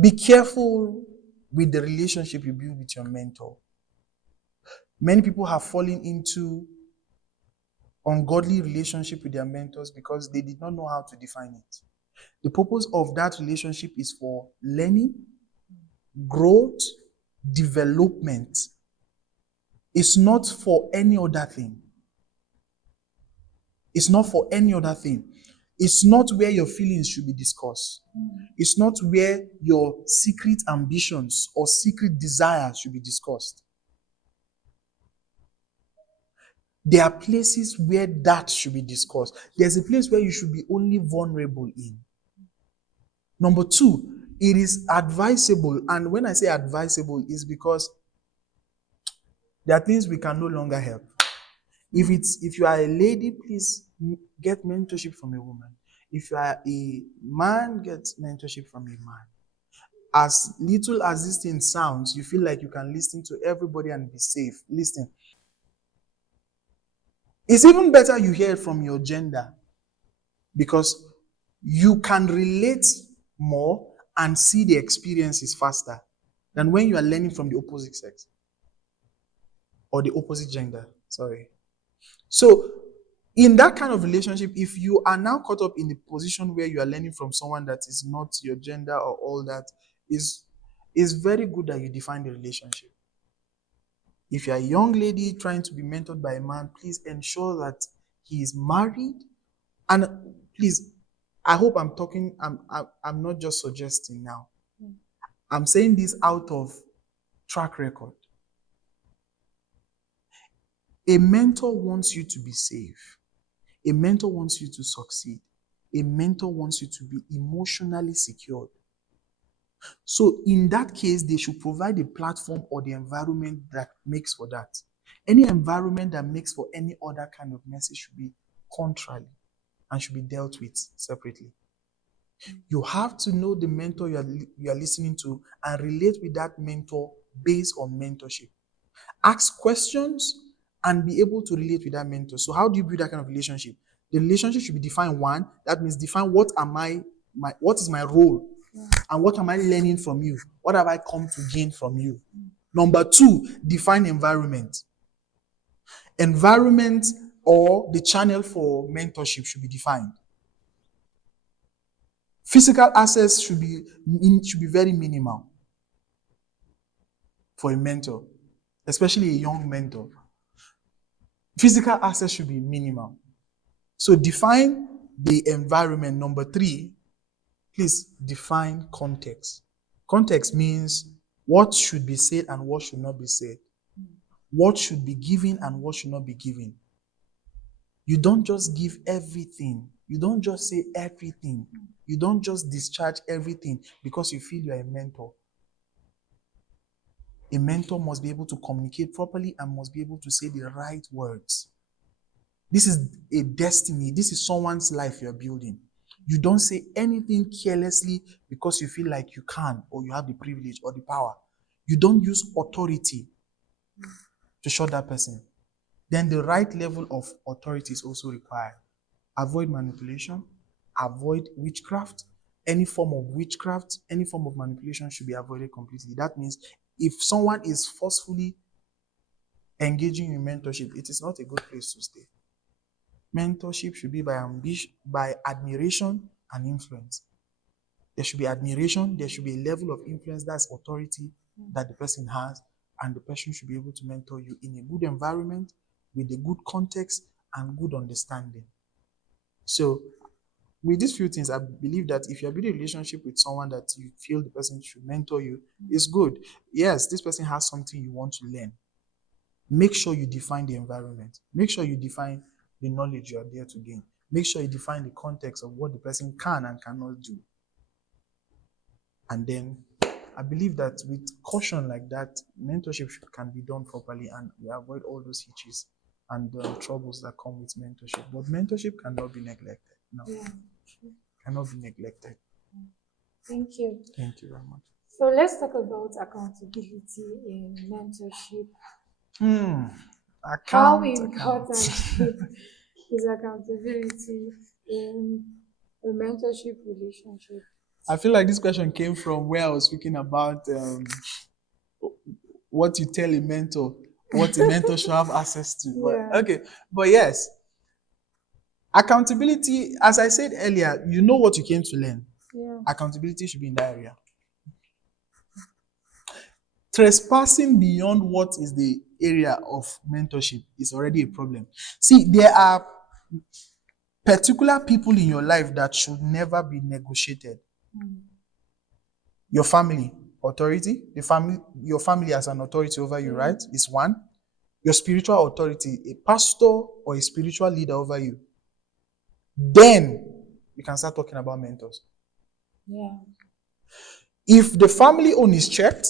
Be careful with the relationship you build with your mentor. Many people have fallen into ungodly relationship with their mentors because they did not know how to define it. The purpose of that relationship is for learning, growth, development. It's not for any other thing. It's not for any other thing. It's not where your feelings should be discussed. It's not where your secret ambitions or secret desires should be discussed. There are places where that should be discussed. There's a place where you should be only vulnerable in. Number two, it is advisable, and when I say advisable, is because there are things we can no longer help. If you are a lady, please get mentorship from a woman. If you are a man, get mentorship from a man. As little as this thing sounds, you feel like you can listen to everybody and be safe. Listen. It's even better you hear it from your gender because you can relate more and see the experiences faster than when you are learning from the opposite sex or the opposite gender. Sorry. So, in that kind of relationship, if you are now caught up in the position where you are learning from someone that is not your gender or all that, is very good that you define the relationship. If you're a young lady trying to be mentored by a man, please ensure that he is married. And please, I hope I'm not just suggesting now. I'm saying this out of track record. A mentor wants you to be safe. A mentor wants you to succeed. A mentor wants you to be emotionally secured. So in that case, they should provide a platform or the environment that makes for that. Any environment that makes for any other kind of message should be contrary and should be dealt with separately. You have to know the mentor you are listening to and relate with that mentor based on mentorship. Ask questions and be able to relate with that mentor. So how do you build that kind of relationship? The relationship should be defined. One, that means define what is my role, and what am I learning from you? What have I come to gain from you? Number two, define environment. Environment or the channel for mentorship should be defined. Physical access should be very minimal for a mentor, especially a young mentor. Physical access should be minimal. So define the environment. Number three, please define context. Context means what should be said and what should not be said. What should be given and what should not be given. You don't just give everything. You don't just say everything. You don't just discharge everything because you feel you're a mentor. A mentor must be able to communicate properly and must be able to say the right words. This is a destiny. This is someone's life you're building. You don't say anything carelessly because you feel like you can or you have the privilege or the power. You don't use authority to shut that person. Then the right level of authority is also required. Avoid manipulation. Avoid witchcraft. Any form of witchcraft, any form of manipulation should be avoided completely. That means if someone is forcefully engaging in mentorship, it is not a good place to stay. Mentorship should be by ambition, by admiration and influence. There should be admiration, there should be a level of influence, that's authority that the person has, and the person should be able to mentor you in a good environment, with a good context and good understanding. So, with these few things, I believe that if you're building a relationship with someone that you feel the person should mentor you, it's good. Yes, this person has something you want to learn. Make sure you define the environment. Make sure you define the knowledge you are there to gain. Make sure you define the context of what the person can and cannot do. And then I believe that with caution like that, mentorship can be done properly and we avoid all those hitches and troubles that come with mentorship. But mentorship cannot be neglected. No. Yeah. Cannot be neglected. Thank you. Thank you very much. So let's talk about accountability in mentorship. How important is accountability in a mentorship relationship? I feel like this question came from where I was speaking about what you tell a mentor, what a mentor should have access to. Yeah. Okay, but yes, accountability, as I said earlier, you know what you came to learn. Yeah. Accountability should be in that area. Trespassing beyond what is the area of mentorship is already a problem. See, there are particular people in your life that should never be negotiated. Your family, authority, your family as an authority over you, right? Is one. Your spiritual authority, a pastor or a spiritual leader over you. Then you can start talking about mentors. Yeah. If the family own is checked,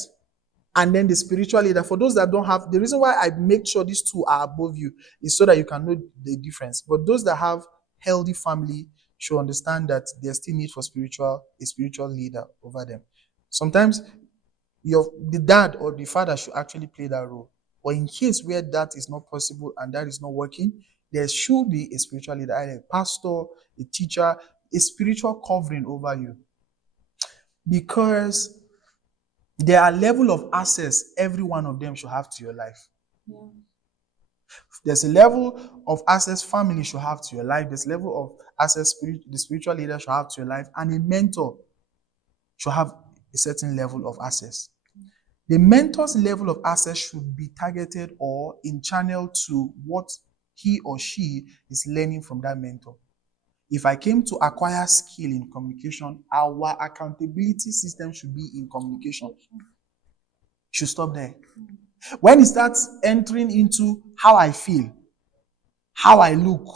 and then the spiritual leader, for those that don't have, the reason why I make sure these two are above you is so that you can know the difference. But those that have healthy family should understand that there's still need for a spiritual leader over them. Sometimes the dad or the father should actually play that role. But in case where that is not possible and that is not working, there should be a spiritual leader, either a pastor, a teacher, a spiritual covering over you. Because there are level of access every one of them should have to your life. Yeah. There's a level of access family should have to your life. There's a level of access the spiritual leader should have to your life. And a mentor should have a certain level of access. The mentor's level of access should be targeted or in channel to what he or she is learning from that mentor. If I came to acquire skill in communication, our accountability system should be in communication. Should stop there. When it starts entering into how I feel, how I look,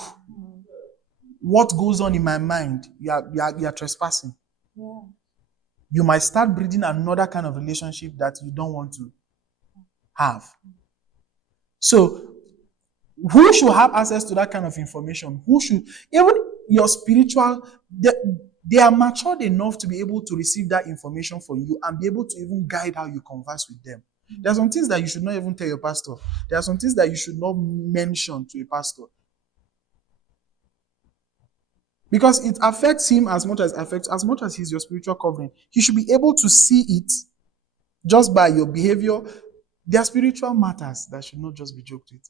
what goes on in my mind, you are trespassing. Yeah. You might start breeding another kind of relationship that you don't want to have. So, who should have access to that kind of information? Who should, even your spiritual, they are matured enough to be able to receive that information for you and be able to even guide how you converse with them. There are some things that you should not even tell your pastor. There are some things that you should not mention to a pastor. Because it affects him as much as he's your spiritual covering. He should be able to see it just by your behavior. There are spiritual matters that should not just be joked with.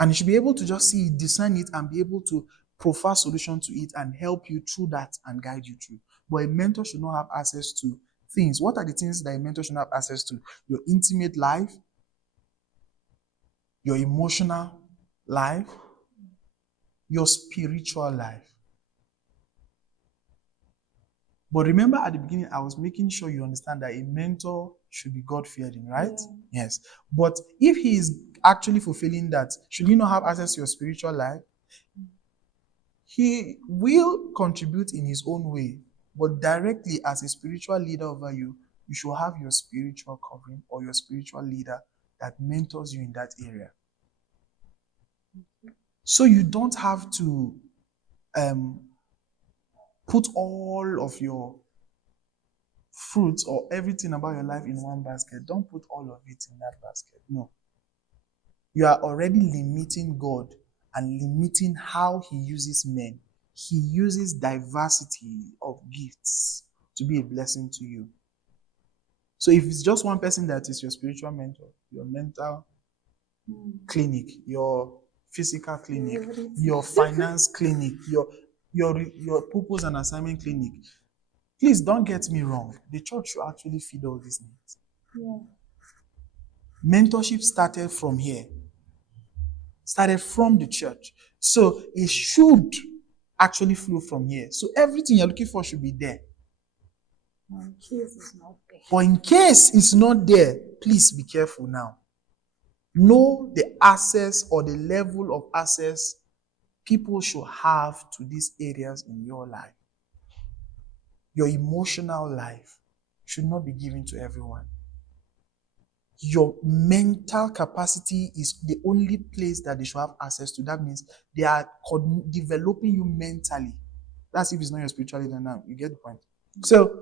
And he should be able to just see it, discern it, and be able to proffer solution to it and help you through that and guide you through. But a mentor should not have access to things. What are the things that a mentor should have access to? Your intimate life, your emotional life, your spiritual life. But remember at the beginning, I was making sure you understand that a mentor should be God-fearing, right? Yeah. Yes. But if he is actually fulfilling that, should he not have access to your spiritual life? He will contribute in his own way, but directly as a spiritual leader over you, you should have your spiritual covering or your spiritual leader that mentors you in that area. So you don't have to put all of your fruits or everything about your life in one basket. Don't put all of it in that basket. No. You are already limiting God and limiting how he uses men. He uses diversity of gifts to be a blessing to you. So if it's just one person that is your spiritual mentor, your mental clinic, your physical clinic, your finance clinic, your purpose and assignment clinic, please don't get me wrong. The church should actually feed all these needs. Yeah. Mentorship started from here. Started from the church. So it should actually flow from here. So everything you're looking for should be there. In case it's not there. But in case it's not there, please be careful now. Know the access or the level of access people should have to these areas in your life. Your emotional life should not be given to everyone. Your mental capacity is the only place that they should have access to. That means they are developing you mentally. That's if it's not your spiritual leader now. You get the point. So,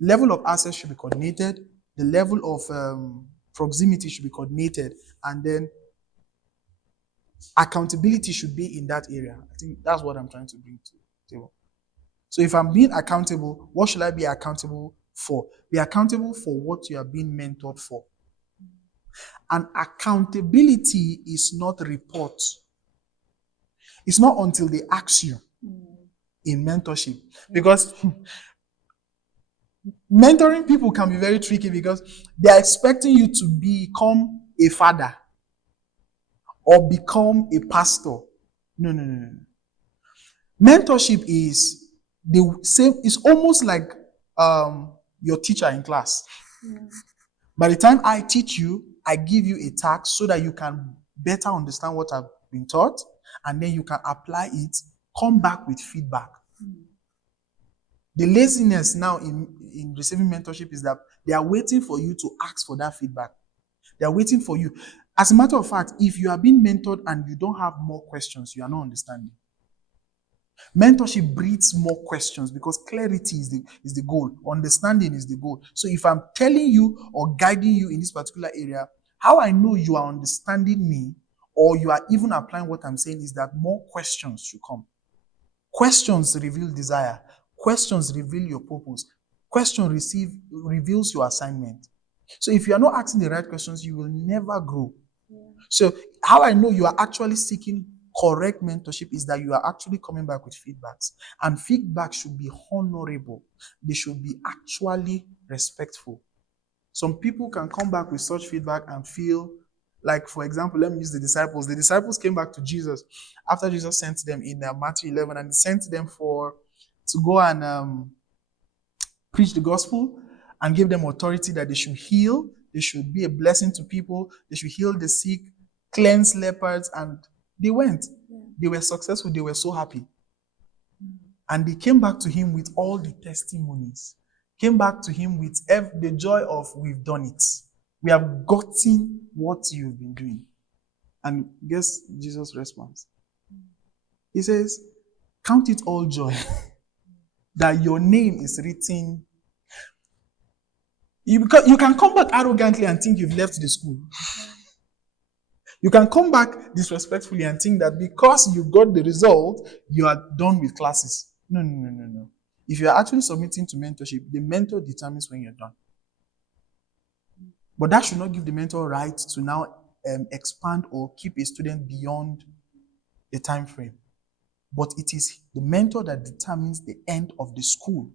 level of access should be coordinated. The level of proximity should be coordinated. And then accountability should be in that area. I think that's what I'm trying to bring to the table. So if I'm being accountable, what should I be accountable for? Be accountable for what you are being mentored for. And accountability is not report. It's not until they ask you in mentorship. Because mentoring people can be very tricky because they're expecting you to become a father or become a pastor. No. Mentorship is the same. It's almost like your teacher in class. By the time I teach you, I give you a task so that you can better understand what I've been taught, and then you can apply it, come back with feedback. The laziness now in receiving mentorship is that they are waiting for you to ask for that feedback. They are waiting for you. As a matter of fact, if you are being mentored and you don't have more questions, you are not understanding. Mentorship breeds more questions because clarity is the goal. Understanding is the goal. So if I'm telling you or guiding you in this particular area, how I know you are understanding me or you are even applying what I'm saying is that more questions should come. Questions reveal desire. Questions reveal your purpose. Reveals your assignment. So if you are not asking the right questions, you will never grow. So how I know you are actually seeking correct mentorship is that you are actually coming back with feedbacks. And feedback should be honorable. They should be actually respectful. Some people can come back with such feedback and feel like, for example, let me use the disciples. The disciples came back to Jesus after Jesus sent them in Matthew 11, and he sent them to go and preach the gospel and give them authority that they should heal, they should be a blessing to people, they should heal the sick, cleanse lepers, and they went. They were successful. They were so happy. And they came back to him with all the testimonies. Came back to him with the joy of, we've done it. We have gotten what you've been doing. And guess Jesus' response? He says, count it all joy that your name is written You can come back arrogantly and think you've left the school. You can come back disrespectfully and think that because you got the result, you are done with classes. No, no, no, no, no. If you are actually submitting to mentorship, the mentor determines when you're done. But that should not give the mentor right to now expand or keep a student beyond the time frame. But it is the mentor that determines the end of the school.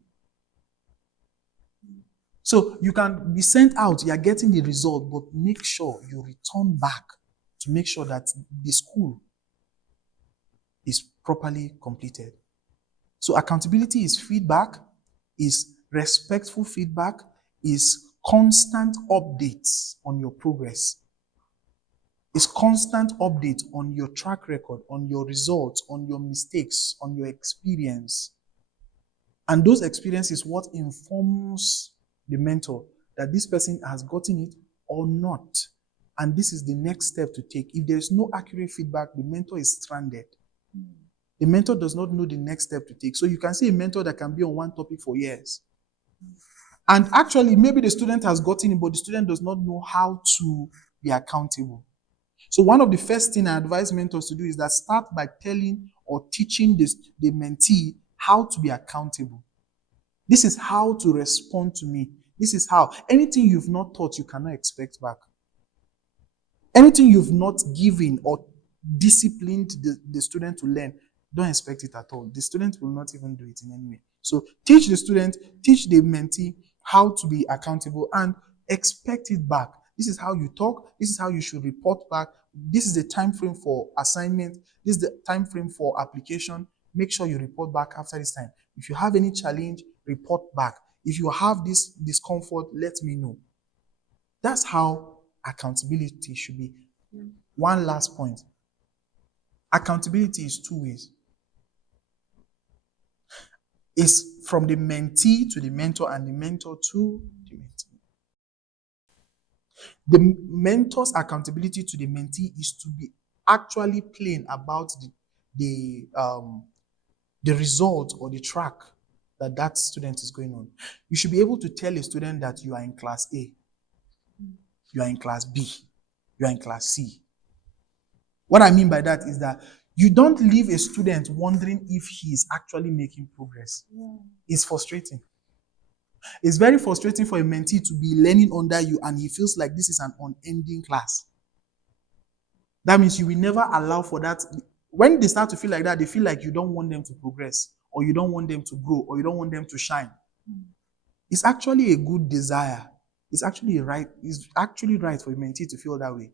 So you can be sent out, you are getting the result, but make sure you return back to make sure that the school is properly completed. So accountability is feedback, is respectful feedback, is constant updates on your progress. It's constant update on your track record, on your results, on your mistakes, on your experience. And those experiences what informs the mentor that this person has gotten it or not. And this is the next step to take. If there's no accurate feedback, the mentor is stranded. The mentor does not know the next step to take. So you can see a mentor that can be on one topic for years. And actually, maybe the student has gotten it, but the student does not know how to be accountable. So one of the first things I advise mentors to do is that start by telling or teaching the mentee how to be accountable. This is how to respond to me. This is how. Anything you've not taught, you cannot expect back. Anything you've not given or disciplined the student to learn, don't expect it at all. The student will not even do it in any way. So teach the student, teach the mentee how to be accountable and expect it back. This is how you talk. This is how you should report back. This is the time frame for assignment. This is the time frame for application. Make sure you report back after this time. If you have any challenge, report back. If you have this discomfort, let me know. That's how accountability should be. One last point. Accountability is two ways. It's from the mentee to the mentor and the mentor to the mentee. The mentor's accountability to the mentee is to be actually plain about the result or the track that student is going on. You should be able to tell a student that you are in class A, you are in class B, you are in class C. What I mean by that is that you don't leave a student wondering if he is actually making progress. It's frustrating. It's very frustrating for a mentee to be learning under you and he feels like this is an unending class. That means you will never allow for that. When they start to feel like that, they feel like you don't want them to progress or you don't want them to grow or you don't want them to shine. It's actually a good desire. It's actually right for a mentee to feel that way.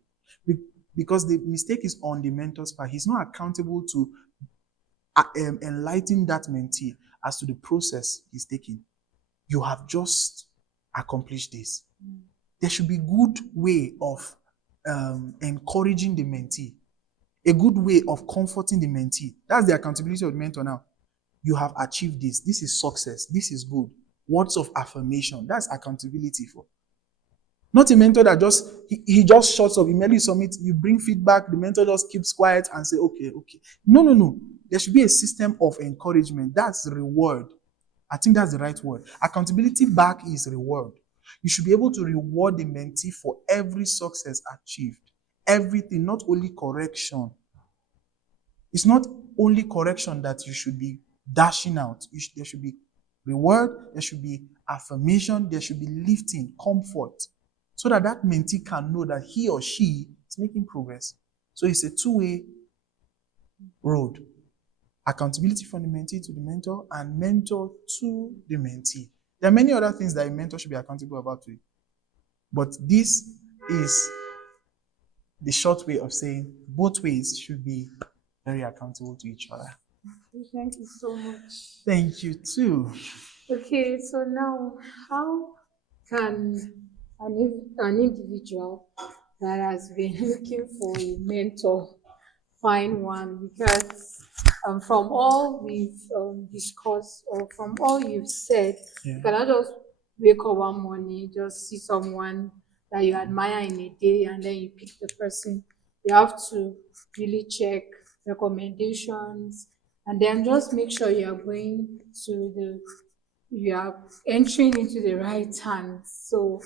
Because the mistake is on the mentor's part. He's not accountable to enlighten that mentee as to the process he's taking. You have just accomplished this. There should be good way of encouraging the mentee, a good way of comforting the mentee. That's the accountability of the mentor now. You have achieved this. This is success. This is good. Words of affirmation. That's accountability for. Not a mentor that he just shuts up, immediately submits, you bring feedback, the mentor just keeps quiet and say, okay. No. There should be a system of encouragement. That's reward. I think that's the right word. Accountability back is reward. You should be able to reward the mentee for every success achieved. Everything, not only correction. It's not only correction that you should be dashing out. There should be reward, there should be affirmation, there should be lifting, comfort. So that mentee can know that he or she is making progress. So it's a two-way road. Accountability from the mentee to the mentor and mentor to the mentee. There are many other things that a mentor should be accountable about to it. But this is the short way of saying both ways should be very accountable to each other. Thank you so much. Thank you too. Okay, so now how can an individual that has been looking for a mentor find one? Because from all we've discussed or from all you've said, you cannot just wake up one morning, just see someone that you admire in a day and then you pick the person. You have to really check recommendations and then just make sure you are going to the you are entering into the right hands. So,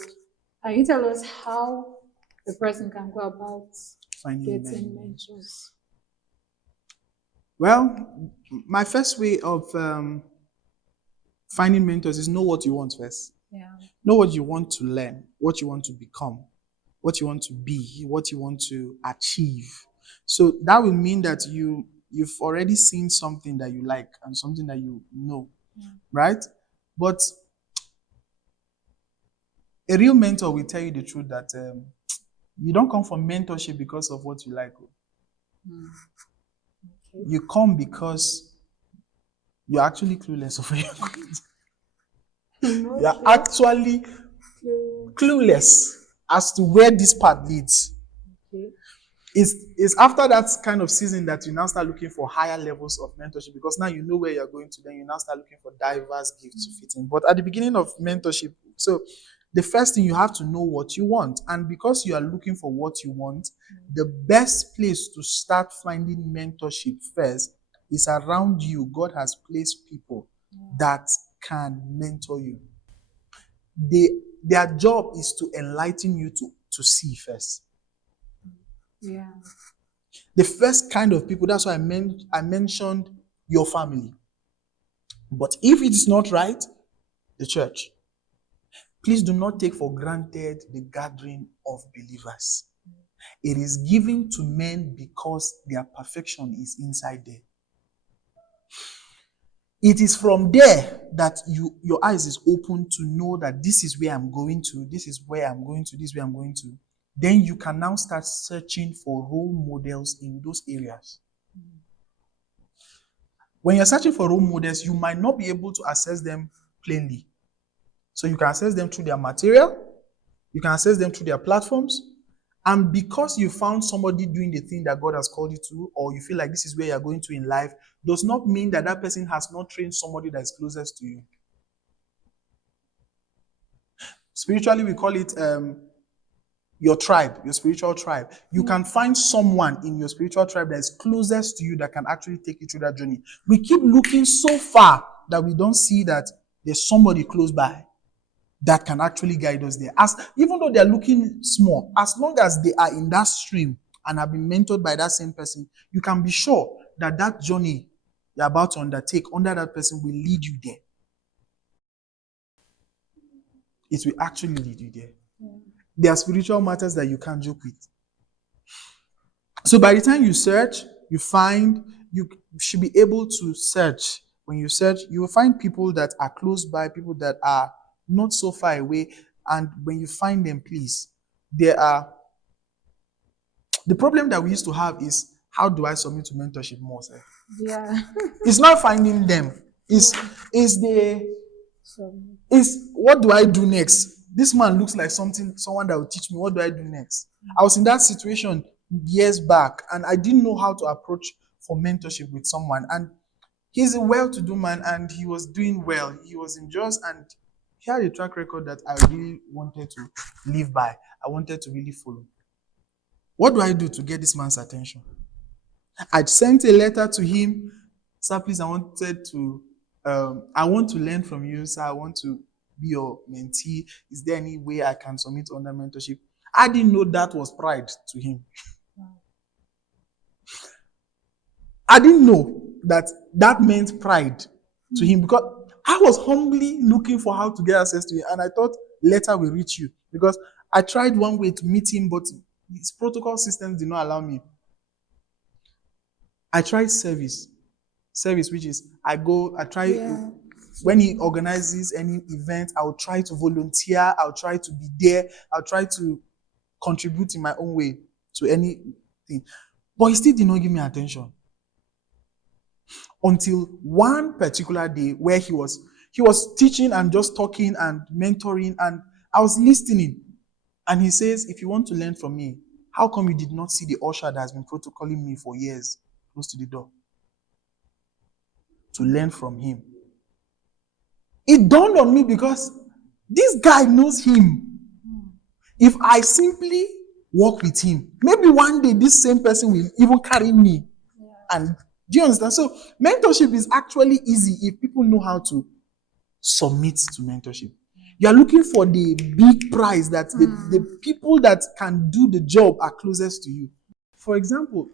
can you tell us how the person can go about Finding getting men. mentors? Well, my first way of finding mentors is know what you want first. Yeah. Know what you want to learn, what you want to become, what you want to be, what you want to achieve. So that will mean that you've already seen something that you like and something that you know, right? But a real mentor will tell you the truth that you don't come for mentorship because of what you like. Okay. You come because you're actually clueless of where you're going. You're actually clueless as to where this path leads. Okay. It's after that kind of season that you now start looking for higher levels of mentorship, because now you know where you're going to, then you now start looking for diverse gifts to fit in. But at the beginning of mentorship, so the first thing, you have to know what you want. And because you are looking for what you want, the best place to start finding mentorship first is around you. God has placed people that can mentor you. Their job is to enlighten you to see first. Yeah. The first kind of people, that's why I mentioned your family. But if it is not right, the church. Please do not take for granted the gathering of believers. It is given to men because their perfection is inside there. It is from there that your eyes is open to know that this is where I'm going to, this is where I'm going to, this is where I'm going to. Then you can now start searching for role models in those areas. When you're searching for role models, you might not be able to access them plainly. So you can access them through their material, you can access them through their platforms, and because you found somebody doing the thing that God has called you to, or you feel like this is where you're going to in life, does not mean that that person has not trained somebody that is closest to you. Spiritually, we call it your tribe, your spiritual tribe. You can find someone in your spiritual tribe that is closest to you that can actually take you through that journey. We keep looking so far that we don't see that there's somebody close by that can actually guide us there. Even though they're looking small, as long as they are in that stream and have been mentored by that same person, you can be sure that that journey you're about to undertake under that person will lead you there. It will actually lead you there. There are spiritual matters that you can't joke with. So by the time you search, you find, you should be able to search. When you search, you will find people that are close by, people that are not so far away. And when you find them, please, the problem that we used to have is, how do I submit to mentorship more? Sir? Yeah. It's not finding them. It's what do I do next? This man looks like someone that will teach me. What do I do next? I was in that situation years back, and I didn't know how to approach for mentorship with someone. And he's a well-to-do man, and he was doing well. He was in Jos, and he had a track record that I really wanted to live by. I wanted to really follow. What do I do to get this man's attention? I sent a letter to him. Sir, please, I want to learn from you, sir. I want to be your mentee. Is there any way I can submit under mentorship? I didn't know that was pride to him. I didn't know that meant pride to him, because I was humbly looking for how to get access to it, and I thought letter will reach you, because I tried one way to meet him, but his protocol systems did not allow me. I tried service, which is when he organizes any event, I'll try to volunteer, I'll try to be there, I'll try to contribute in my own way to anything. But he still did not give me attention. Until one particular day where he was teaching and just talking and mentoring, and I was listening. And he says, if you want to learn from me, how come you did not see the usher that has been protocoling me for years close to the door? To learn from him. It dawned on me, because this guy knows him. If I simply walk with him, maybe one day this same person will even carry me. And do you understand? So mentorship is actually easy if people know how to submit to mentorship. You are looking for the big prize that the people that can do the job are closest to you. For example,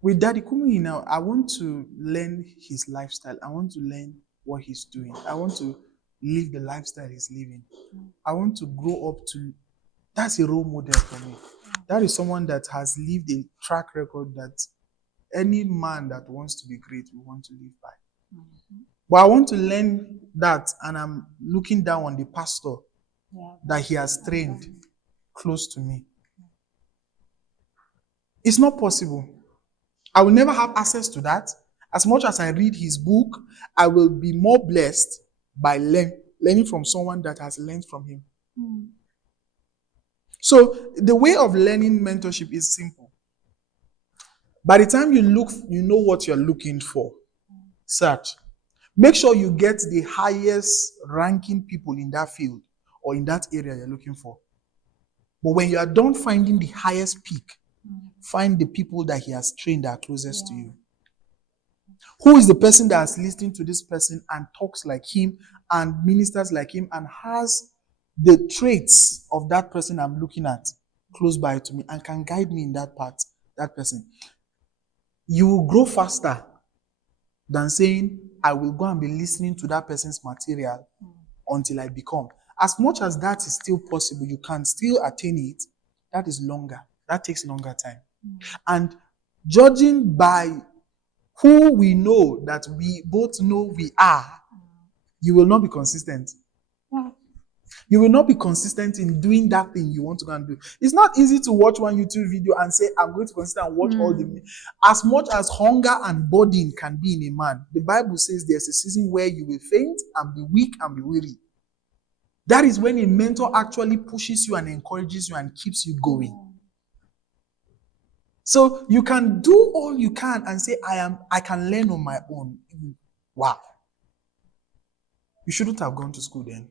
with Daddy Kumuyi now, I want to learn his lifestyle. I want to learn what he's doing. I want to live the lifestyle he's living. I want to grow up to, that's a role model for me. That is someone that has lived a track record that any man that wants to be great will want to live by. But I want to learn that, and I'm looking down on the pastor that he has trained close to me. It's not possible. I will never have access to that. As much as I read his book, I will be more blessed by learning from someone that has learned from him. So the way of learning mentorship is simple. By the time you look, you know what you're looking for. Search. Make sure you get the highest ranking people in that field or in that area you're looking for. But when you are done finding the highest peak, find the people that he has trained that are closest to you. Who is the person that is listening to this person and talks like him and ministers like him and has the traits of that person I'm looking at close by to me and can guide me in that path, that person? You will grow faster than saying, I will go and be listening to that person's material until I become. As much as that is still possible, you can still attain it. That is longer. That takes longer time. And judging by who we know that we both know we are, you will not be consistent. You will not be consistent in doing that thing you want to go and do. It's not easy to watch one YouTube video and say, I'm going to consistent and watch all the... As much as hunger and burden can be in a man, the Bible says there's a season where you will faint and be weak and be weary. That is when a mentor actually pushes you and encourages you and keeps you going. So you can do all you can and say, I can learn on my own. Wow. You shouldn't have gone to school then.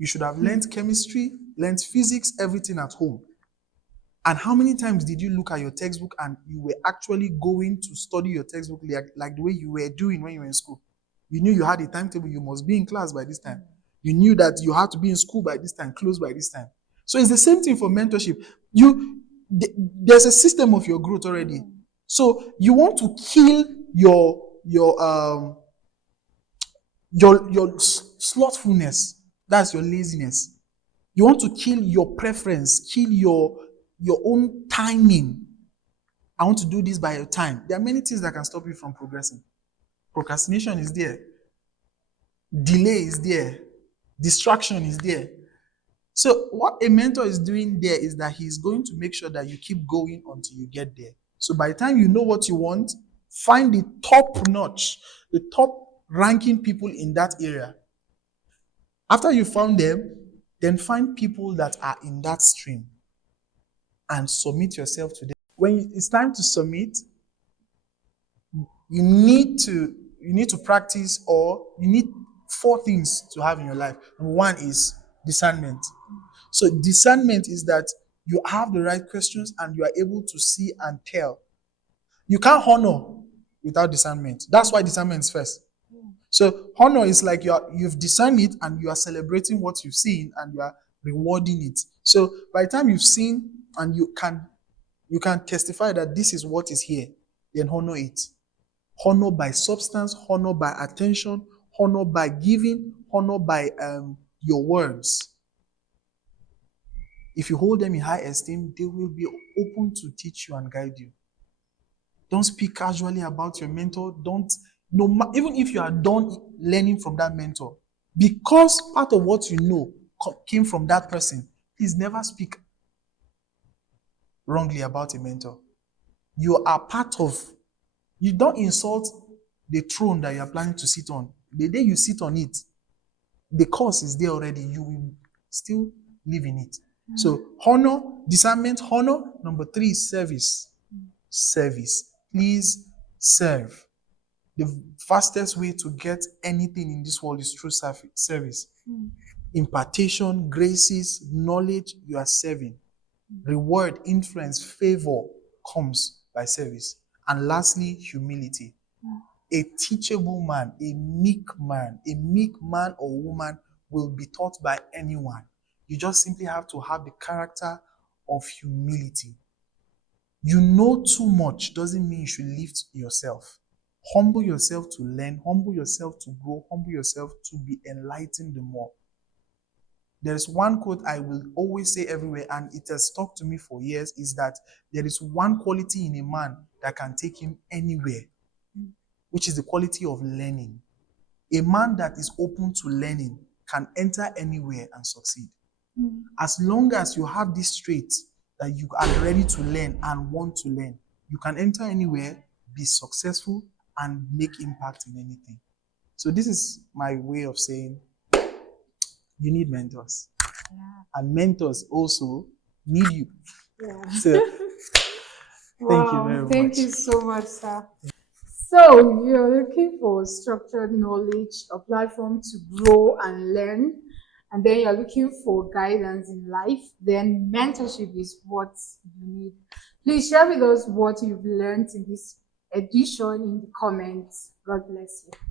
You should have learned chemistry, learned physics, everything at home. And how many times did you look at your textbook and you were actually going to study your textbook like the way you were doing when you were in school? You knew you had a timetable, you must be in class by this time. You knew that you had to be in school by this time, close by this time. So it's the same thing for mentorship. There's a system of your growth already. So you want to kill your slothfulness. That's your laziness. You want to kill your preference, kill your own timing. I want to do this by your time. There are many things that can stop you from progressing. Procrastination is there. Delay is there. Distraction is there. So what a mentor is doing there is that he's going to make sure that you keep going until you get there. So by the time you know what you want, find the top notch, the top ranking people in that area. After you found them, then find people that are in that stream and submit yourself to them. When it's time to submit, you need to practice, or you need 4 things to have in your life. Number 1 is discernment. So discernment is that you have the right questions and you are able to see and tell. You can't honor without discernment. That's why discernment is first. So honor is like you've discerned it and you are celebrating what you've seen and you are rewarding it. So by the time you've seen and you can testify that this is what is here, then honor it. Honor by substance, honor by attention, honor by giving, honor by your words. If you hold them in high esteem, they will be open to teach you and guide you. Don't speak casually about your mentor. Even if you are done learning from that mentor, because part of what you know came from that person, please never speak wrongly about a mentor. You are part of, you don't insult the throne that you are planning to sit on. The day you sit on it, the course is there already. You will still live in it. So honor, discernment, honor. Number 3 is service. Service. Please serve. The fastest way to get anything in this world is through service. Impartation, graces, knowledge, you are serving. Reward, influence, favor comes by service. And lastly, humility. A teachable man, a meek man or woman will be taught by anyone. You just simply have to have the character of humility. You know too much doesn't mean you should lift yourself. Humble yourself to learn, humble yourself to grow, humble yourself to be enlightened the more. There's one quote I will always say everywhere, and it has stuck to me for years, is that there is one quality in a man that can take him anywhere, which is the quality of learning. A man that is open to learning can enter anywhere and succeed. As long as you have this trait that you are ready to learn and want to learn, you can enter anywhere, be successful, and make impact in anything. So this is my way of saying you need mentors. And mentors also need you. Yeah. So thank you very Thank much. you so much, sir. So you're looking for structured knowledge, a platform to grow and learn, and then you're looking for guidance in life, then mentorship is what you need. Please share with us what you've learned in this edition in the comments. God bless you.